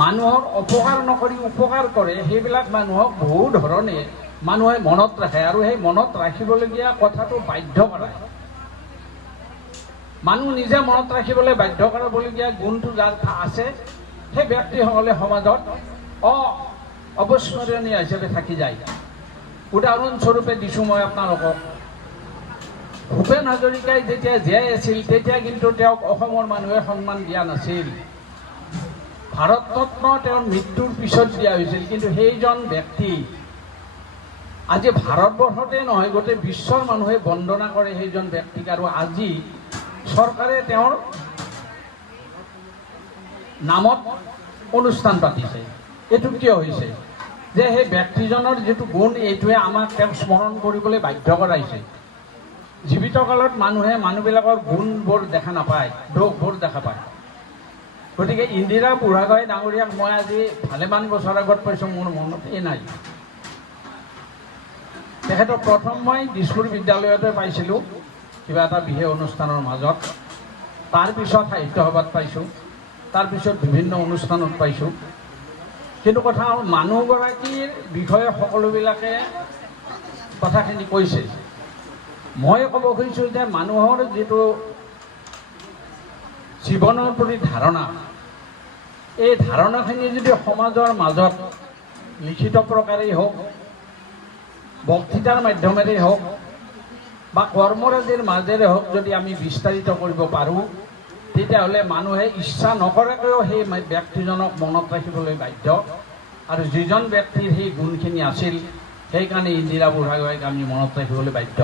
মানুহৰ অপকাৰ নকৰি উপকাৰ কৰে, সেইবিলাক মানুহক বহু ধৰণে মানুহে মনত ৰাখে আৰু সেই মনত ৰাখিবলগীয়া কথাটো বাধ্য কৰায়। মানুহ নিজে মনত ৰাখিবলৈ বাধ্য কৰাবলগীয়া গুণটো যাৰ আছে, সেই ব্যক্তিসকলে সমাজত অবিস্মৰণীয় হিচাপে থাকি যায়। উদাহৰণস্বৰূপে দিছোঁ মই আপোনালোকক, ভূপেন হাজৰিকাই যেতিয়া জীয়াই আছিল তেতিয়া কিন্তু তেওঁক অসমৰ মানুহে সন্মান দিয়া নাছিল। ভাৰতৰত্ন তেওঁৰ মৃত্যুৰ পিছত দিয়া হৈছিল। কিন্তু সেইজন ব্যক্তি আজি ভাৰতবৰ্ষতে নহয়, গোটেই বিশ্বৰ মানুহে বন্দনা কৰে সেইজন ব্যক্তিক। আৰু আজি চৰকাৰে তেওঁৰ নামত অনুষ্ঠান পাতিছে। এইটো কিয় হৈছে? যে সেই ব্যক্তিজনৰ যিটো গুণ এইটোৱে আমাক তেওঁক স্মৰণ কৰিবলৈ বাধ্য কৰাইছে। জীৱিত কালত মানুহবিলাকৰ গুণবোৰ দেখা নাপায়, দোষবোৰ দেখা পায়। গতিকে ইন্দিৰা বুঢ়াগোহাঁই ডাঙৰীয়াক মই আজি ভালেমান বছৰ আগত পাইছোঁ, মোৰ মনতেই নাই। তেখেতক প্ৰথম মই দিছপুৰ বিদ্যালয়তে পাইছিলোঁ, কিবা এটা বিশেষ অনুষ্ঠানৰ মাজত। তাৰপিছত সাহিত্য সভাত পাইছোঁ, তাৰপিছত বিভিন্ন অনুষ্ঠানত পাইছোঁ। কিন্তু কথা হ'ল, মানুহগৰাকীৰ বিষয়ে সকলোবিলাকে কথাখিনি কৈছে। মই ক'ব খুজিছোঁ যে মানুহৰ যিটো জীৱনৰ প্ৰতি ধাৰণা, এই ধাৰণাখিনি যদি সমাজৰ মাজত লিখিত প্ৰকাৰেই হওক, বক্তৃতাৰ মাধ্যমেৰেই হওক বা কৰ্মৰাজিৰ মাজেৰে হওক, যদি আমি বিস্তাৰিত কৰিব পাৰোঁ, তেতিয়াহ'লে মানুহে ইচ্ছা নকৰাকৈও সেই ব্যক্তিজনক মনত ৰাখিবলৈ বাধ্য। আৰু যিজন ব্যক্তিৰ সেই গুণখিনি আছিল, সেইকাৰণে ইন্দিৰা বুঢ়াগোহাঁইক আমি মনত ৰাখিবলৈ বাধ্য।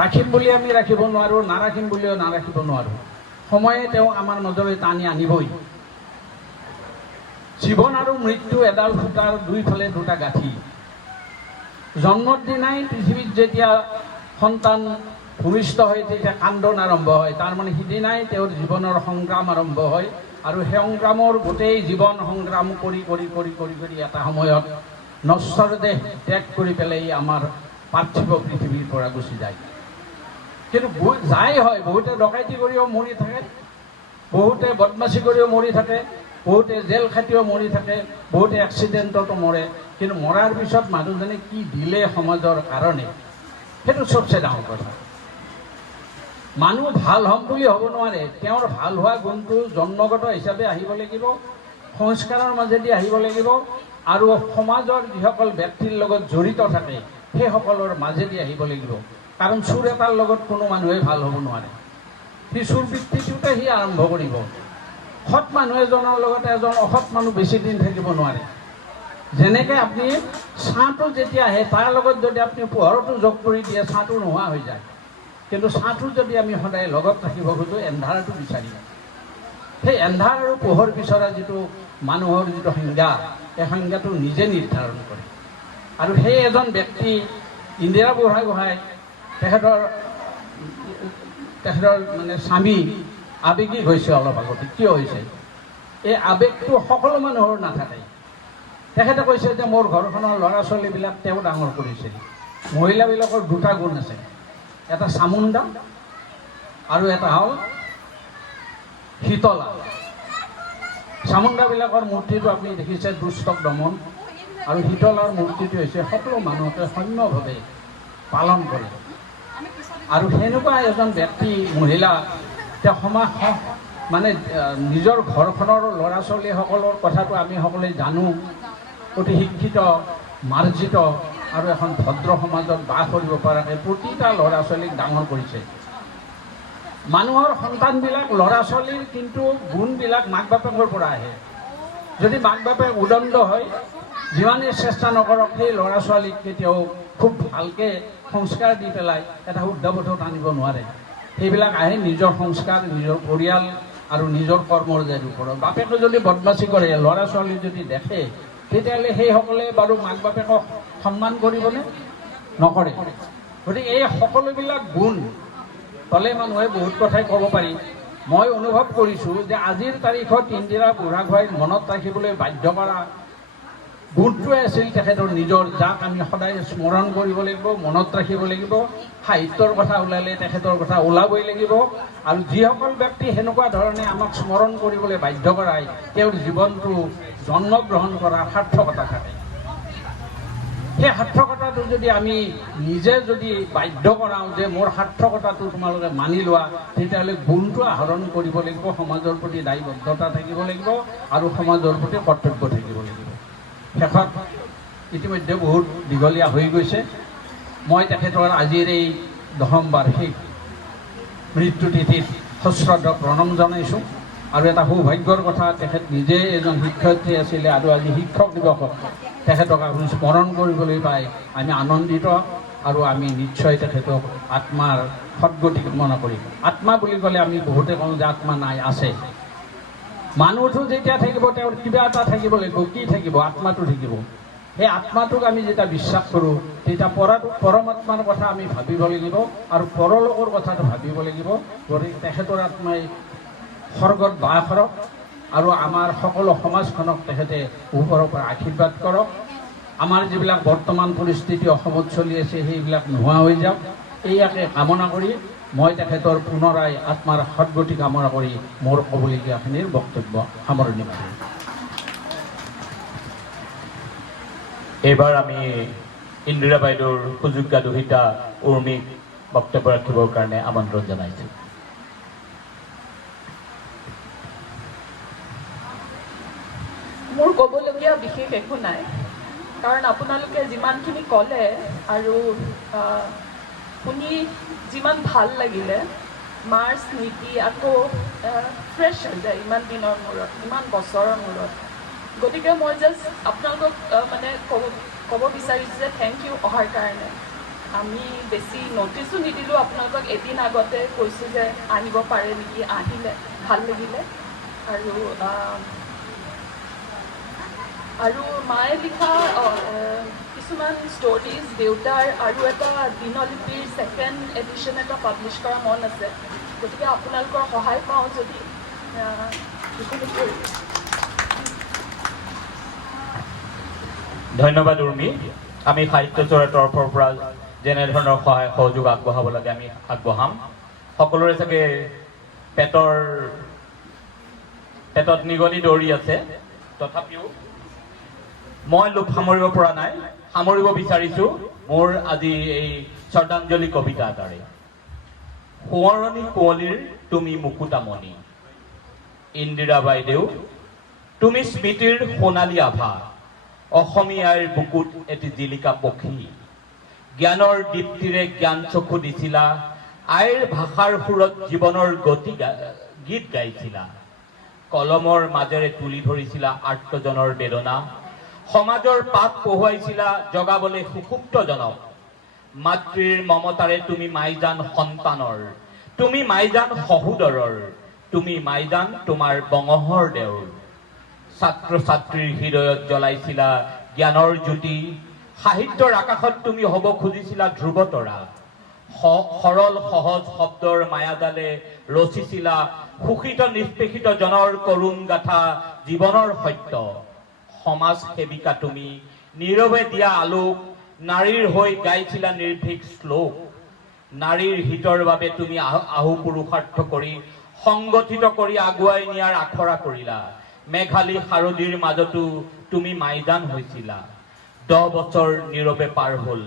ৰাখিম বুলি আমি ৰাখিব নোৱাৰোঁ, নাৰাখিম বুলিও নাৰাখিব নোৱাৰোঁ। সময়ে তেওঁ আমাৰ মাজলৈ টানি আনিবই। জীৱন আৰু মৃত্যু এডাল সূতাৰ দুইফালে দুটা গাঁঠি। জন্মৰ দিনাই পৃথিৱীত যেতিয়া সন্তান ভূমিষ্ঠ হয়, তেতিয়া কান্দন আৰম্ভ হয়। তাৰমানে সিদিনাই তেওঁৰ জীৱনৰ সংগ্ৰাম আৰম্ভ হয়। আৰু সংগ্ৰামৰ গোটেই জীৱন সংগ্ৰাম কৰি কৰি কৰি কৰি কৰি এটা সময়ত নশ্বৰ দেহ ত্যাগ কৰি পেলাই আমাৰ পাৰ্থিৱ পৃথিৱীৰ পৰা গুচি যায়। কিন্তু যাই হয়, বহুতে ডকাইতি কৰিও মৰি থাকে, বহুতে বদমাচি কৰিও মৰি থাকে, বহুতে জেল খাটিও মৰি থাকে, বহুতে এক্সিডেণ্টতো মৰে। কিন্তু মৰাৰ পিছত মানুহজনে কি দিলে সমাজৰ কাৰণে, সেইটো চবচে ডাঙৰ কথা। মানুহ ভাল হ'ম বুলি হ'ব নোৱাৰে, তেওঁৰ ভাল হোৱা গুণটো জন্মগত হিচাপে আহিব লাগিব, সংস্কাৰৰ মাজেদি আহিব লাগিব, আৰু সমাজৰ যিসকল ব্যক্তিৰ লগত জড়িত থাকে সেইসকলৰ মাজেদি আহিব লাগিব। কাৰণ চোৰ এটাৰ লগত কোনো মানুহে ভাল হ'ব নোৱাৰে। সি চোৰ বৃত্তিটোতে সি আৰম্ভ কৰিব। সৎ মানুহ এজনৰ লগতে এজন অসৎ মানুহ বেছি দিন থাকিব নোৱাৰে। যেনেকৈ আপুনি ছাঁটো যেতিয়া আহে, তাৰ লগত যদি আপুনি পোহৰটো যোগ কৰি দিয়ে, ছাঁটো নোহোৱা হৈ যায়। কিন্তু ছাঁটো যদি আমি সদায় লগত ৰাখিব খোজোঁ, এন্ধাৰটো বিচাৰিম। সেই এন্ধাৰ আৰু পোহৰ বিচৰা যিটো মানুহৰ যিটো সংজ্ঞা, এই সংজ্ঞাটো নিজে নিৰ্ধাৰণ কৰে। আৰু সেই এজন ব্যক্তি ইন্দিৰা বুঢ়াগোহাঁই, তেখেতৰ মানে স্বামী আৱেগিক হৈছে অলপ আগতে। কিয় হৈছে? এই আৱেগটো সকলো মানুহৰ নাথাকে। তেখেতে কৈছে যে মোৰ ঘৰখনৰ ল'ৰা ছোৱালীবিলাক তেওঁ ডাঙৰ কৰিছিল। মহিলাবিলাকৰ দুটা গুণ আছে, এটা চামুণ্ডা আৰু এটা হ'ল শীতলা। চামুণ্ডাবিলাকৰ মূৰ্তিটো আপুনি দেখিছে দুষ্টক দমন, আৰু শীতলাৰ মূৰ্তিটো হৈছে সকলো মানুহকে সৌম্যভাৱে পালন কৰে। আৰু সেনেকুৱা এজন ব্যক্তি, মহিলা, তেওঁ সমাজ মানে নিজৰ ঘৰখনৰ ল'ৰা ছোৱালীসকলৰ কথাটো আমি সকলোৱে জানো, অতি শিক্ষিত, মাৰ্জিত আৰু এখন ভদ্ৰ সমাজত বাস কৰিব পৰাকৈ প্ৰতিটা ল'ৰা ছোৱালীক ডাঙৰ কৰিছে। মানুহৰ সন্তানবিলাক, ল'ৰা ছোৱালীৰ কিন্তু গুণবিলাক মাক বাপেকৰ পৰা আহে। যদি মাক বাপেক উদণ্ড হয়, যিমানেই চেষ্টা নকৰক, সেই ল'ৰা ছোৱালীক কেতিয়াও খুব ভালকৈ সংস্কাৰ দি পেলাই এটা শুদ্ধ পথত আনিব নোৱাৰে। সেইবিলাক আহে নিজৰ সংস্কাৰ, নিজৰ পৰিয়াল আৰু নিজৰ কৰ্মৰাজিৰ ওপৰত। বাপেকে যদি বদমাচি কৰে, ল'ৰা ছোৱালী যদি দেখে, তেতিয়াহ'লে সেইসকলে বাৰু মাক বাপেকক সন্মান কৰিবনে? নকৰে। গতিকে এই সকলোবিলাক গুণ হ'লে মানুহে বহুত কথাই ক'ব পাৰি। মই অনুভৱ কৰিছোঁ যে আজিৰ তাৰিখত ইন্দিৰা বুঢ়াগোহাঁইক মনত ৰাখিবলৈ বাধ্য কৰা গুণটোৱে আছিল তেখেতৰ নিজৰ, যাক আমি সদায় স্মৰণ কৰিব লাগিব, মনত ৰাখিব লাগিব। সাহিত্যৰ কথা ওলালে তেখেতৰ কথা ওলাবই লাগিব। আৰু যিসকল ব্যক্তি সেনেকুৱা ধৰণে আমাক স্মৰণ কৰিবলৈ বাধ্য কৰায়, তেওঁৰ জীৱনটো জন্মগ্ৰহণ কৰাৰ সাৰ্থকতা থাকে। সেই সাৰ্থকতাটো যদি আমি নিজে যদি বাধ্য কৰাওঁ যে মোৰ সাৰ্থকতাটো তোমালোকে মানি লোৱা, তেতিয়াহ'লে গুণটো আহৰণ কৰিব লাগিব, সমাজৰ প্ৰতি দায়বদ্ধতা থাকিব লাগিব আৰু সমাজৰ প্ৰতি কৰ্তব্য থাকিব লাগিব। শেষত ইতিমধ্যে বহুত দীঘলীয়া হৈ গৈছে। মই তেখেতৰ আজিৰ এই 10ম বাৰ্ষিক মৃত্যু তিথিত সশ্ৰদ্ধ প্ৰণাম জনাইছোঁ। আৰু এটা সৌভাগ্যৰ কথা, তেখেত নিজে এজন শিক্ষয়িত্ৰী আছিলে, আৰু আজি শিক্ষক দিৱসত তেখেতক আমি স্মৰণ কৰিবলৈ পাই আমি আনন্দিত। আৰু আমি নিশ্চয় তেখেতক আত্মাৰ সদ্গতি কামনা কৰিম। আত্মা বুলি ক'লে আমি বহুতে কওঁ যে আত্মা নাই, আছে। মানুহটো যেতিয়া থাকিব, তেওঁৰ কিবা এটা থাকিব লাগিব। কি থাকিব? আত্মাটো থাকিব। সেই আত্মাটোক আমি যেতিয়া বিশ্বাস কৰোঁ তেতিয়া পৰমাত্মাৰ কথা আমি ভাবিব লাগিব আৰু পৰলোকৰ কথাটো ভাবিব লাগিব। গতিকে তেখেতৰ আত্মাই স্বৰ্গত বাস কৰক আৰু আমাৰ সকলো সমাজখনক তেখেতে ওপৰৰ পৰা আশীৰ্বাদ কৰক। আমাৰ যিবিলাক বৰ্তমান পৰিস্থিতি অসমত চলি আছে সেইবিলাক নোহোৱা হৈ যাওক, এইয়াকে কামনা কৰি মই তেখেতৰ পুনৰাই আত্মাৰ সদ্গতি কামনা কৰি মোৰ ক'বলগীয়াখিনিৰ বক্তব্য সামৰণি মাৰিম। এইবাৰ আমি ইন্দিৰা বাইদেউৰ সুযোগ্য দোহিতা উৰ্মিক বক্তব্য ৰাখিবৰ কাৰণে আমন্ত্ৰণ জনাইছোঁ। মোৰ ক'বলগীয়া বিশেষ একো নাই, কাৰণ আপোনালোকে যিমানখিনি ক'লে আৰু শুনি যিমান ভাল লাগিলে, মাৰ স্মৃতি আকৌ ফ্ৰেছ হৈ যায় ইমান দিনৰ মূৰত, ইমান বছৰৰ মূৰত। গতিকে মই জাষ্ট আপোনালোকক মানে ক'ব বিচাৰিছোঁ যে থেংক ইউ অহাৰ কাৰণে। আমি বেছি নটিচো নিদিলোঁ আপোনালোকক, এদিন আগতে কৈছোঁ যে আহিব পাৰে নেকি, আহিলে ভাল লাগিলে। আৰু মায়ে লিখা কিছুমান ষ্টৰিজ, দেউতাৰ আৰু এটা দিনলিপিৰ ছেকেণ্ড এডিশ্যন এটা পাব্লিছ কৰা মন আছে। গতিকে আপোনালোকৰ সহায় পাওঁ যদি ধন্যবাদ উৰ্মি। আমি সাহিত্য চোৰাৰ তৰফৰ পৰা যেনেধৰণৰ সহায় সহযোগ আগবঢ়াব লাগে আমি আগবঢ়াম। সকলোৰে চাগে পেটত নিগনি দৌৰি আছে, তথাপিও মই লোভ সামৰিব পৰা নাই, সামৰিব বিচাৰিছোঁ মোৰ আজি এই শ্ৰদ্ধাঞ্জলি কবিতা এটাৰে। সোঁৱৰণি কুঁৱলীৰ তুমি মুকুতামণি, ইন্দিৰা বাইদেউ তুমি স্মৃতিৰ সোণালী আভা, অসমীয়াৰ বুকুত এটি জিলিকা পক্ষী, জ্ঞানৰ দীপ্তিৰে জ্ঞান চকু দিছিলা, আইৰ ভাষাৰ সুৰত জীৱনৰ গীত গাইছিলা, কলমৰ মাজেৰে তুলি ধৰিছিলা আৰ্তজনৰ বেদনা, সমাজৰ পাঠ পঢ়ুৱাইছিলা জগাবলৈ সুসুপ্তজনক, মাতৃৰ মমতাৰে তুমি মাইজান সন্তানৰ, তুমি মাইজান সহোদৰৰ, তুমি মাইজান তোমাৰ বঙহৰ দেউৰ, ছাত্ৰ ছাত্ৰীৰ হৃদয়ত জ্বলাইছিলা জ্ঞানৰ জ্যোতি, সাহিত্যৰ আকাশত তুমি হ'ব খুজিছিলা ধ্ৰুৱতৰা, সৰল সহজ শব্দৰ মায়াজালে ৰচিছিলা শোষিত নিষ্পেষিত জনৰ কৰুণ গাথা জীৱনৰ সত্য, সমাজ সেৱিকা তুমি নীৰৱে দিয়া আলোক, নাৰীৰ হৈ গাইছিলা নিৰ্ভীক শ্লোক, নাৰীৰ হিতৰ বাবে তুমি আহু পুৰুষাৰ্থ কৰি সংগঠিত কৰি আগুৱাই নিয়াৰ আখৰা কৰিলা, মেঘালী শাৰদীৰ মাজতো তুমি মাইজান হৈছিলা। 10 বছৰ নীৰৱে পাৰ হ'ল,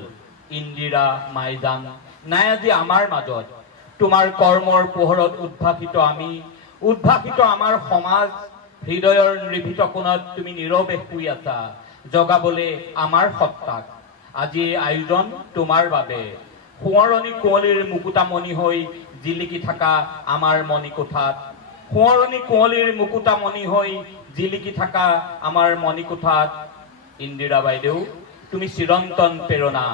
ইন্দিৰা মাইজান নাই আজি আমাৰ মাজত, তোমাৰ কৰ্মৰ পোহৰত উদ্ভাসিত আমাৰ সমাজ, হৃদয়ৰ নিৰ্ভীত কোণত তুমি নীৰৱে শুই আছা জগাবলৈ আমাৰ সত্তাক। আজি আয়োজন তোমাৰ বাবে, সোঁৱৰণি কুঁৱলীৰ মুকুতামণি হৈ জিলিকি থকা আমাৰ মণিকোঠাত, সোঁৱৰণি কুঁৱলীৰ মুকুতামণি হৈ জিলিকি থকা আমাৰ মণিকোঠাত, ইন্দিৰা বাইদেউ তুমি চিৰন্তন প্ৰেৰণা,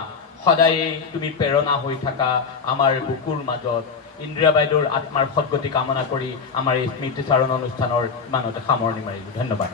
সদায়ে তুমি প্ৰেৰণা হৈ থাকা আমাৰ বুকুৰ মাজত। ইন্দিৰা বাইদেউৰ আত্মাৰ সদ্গতি কামনা কৰি আমাৰ এই স্মৃতিচাৰণ অনুষ্ঠানৰ ইমানতে সামৰণি মাৰিলোঁ। ধন্যবাদ।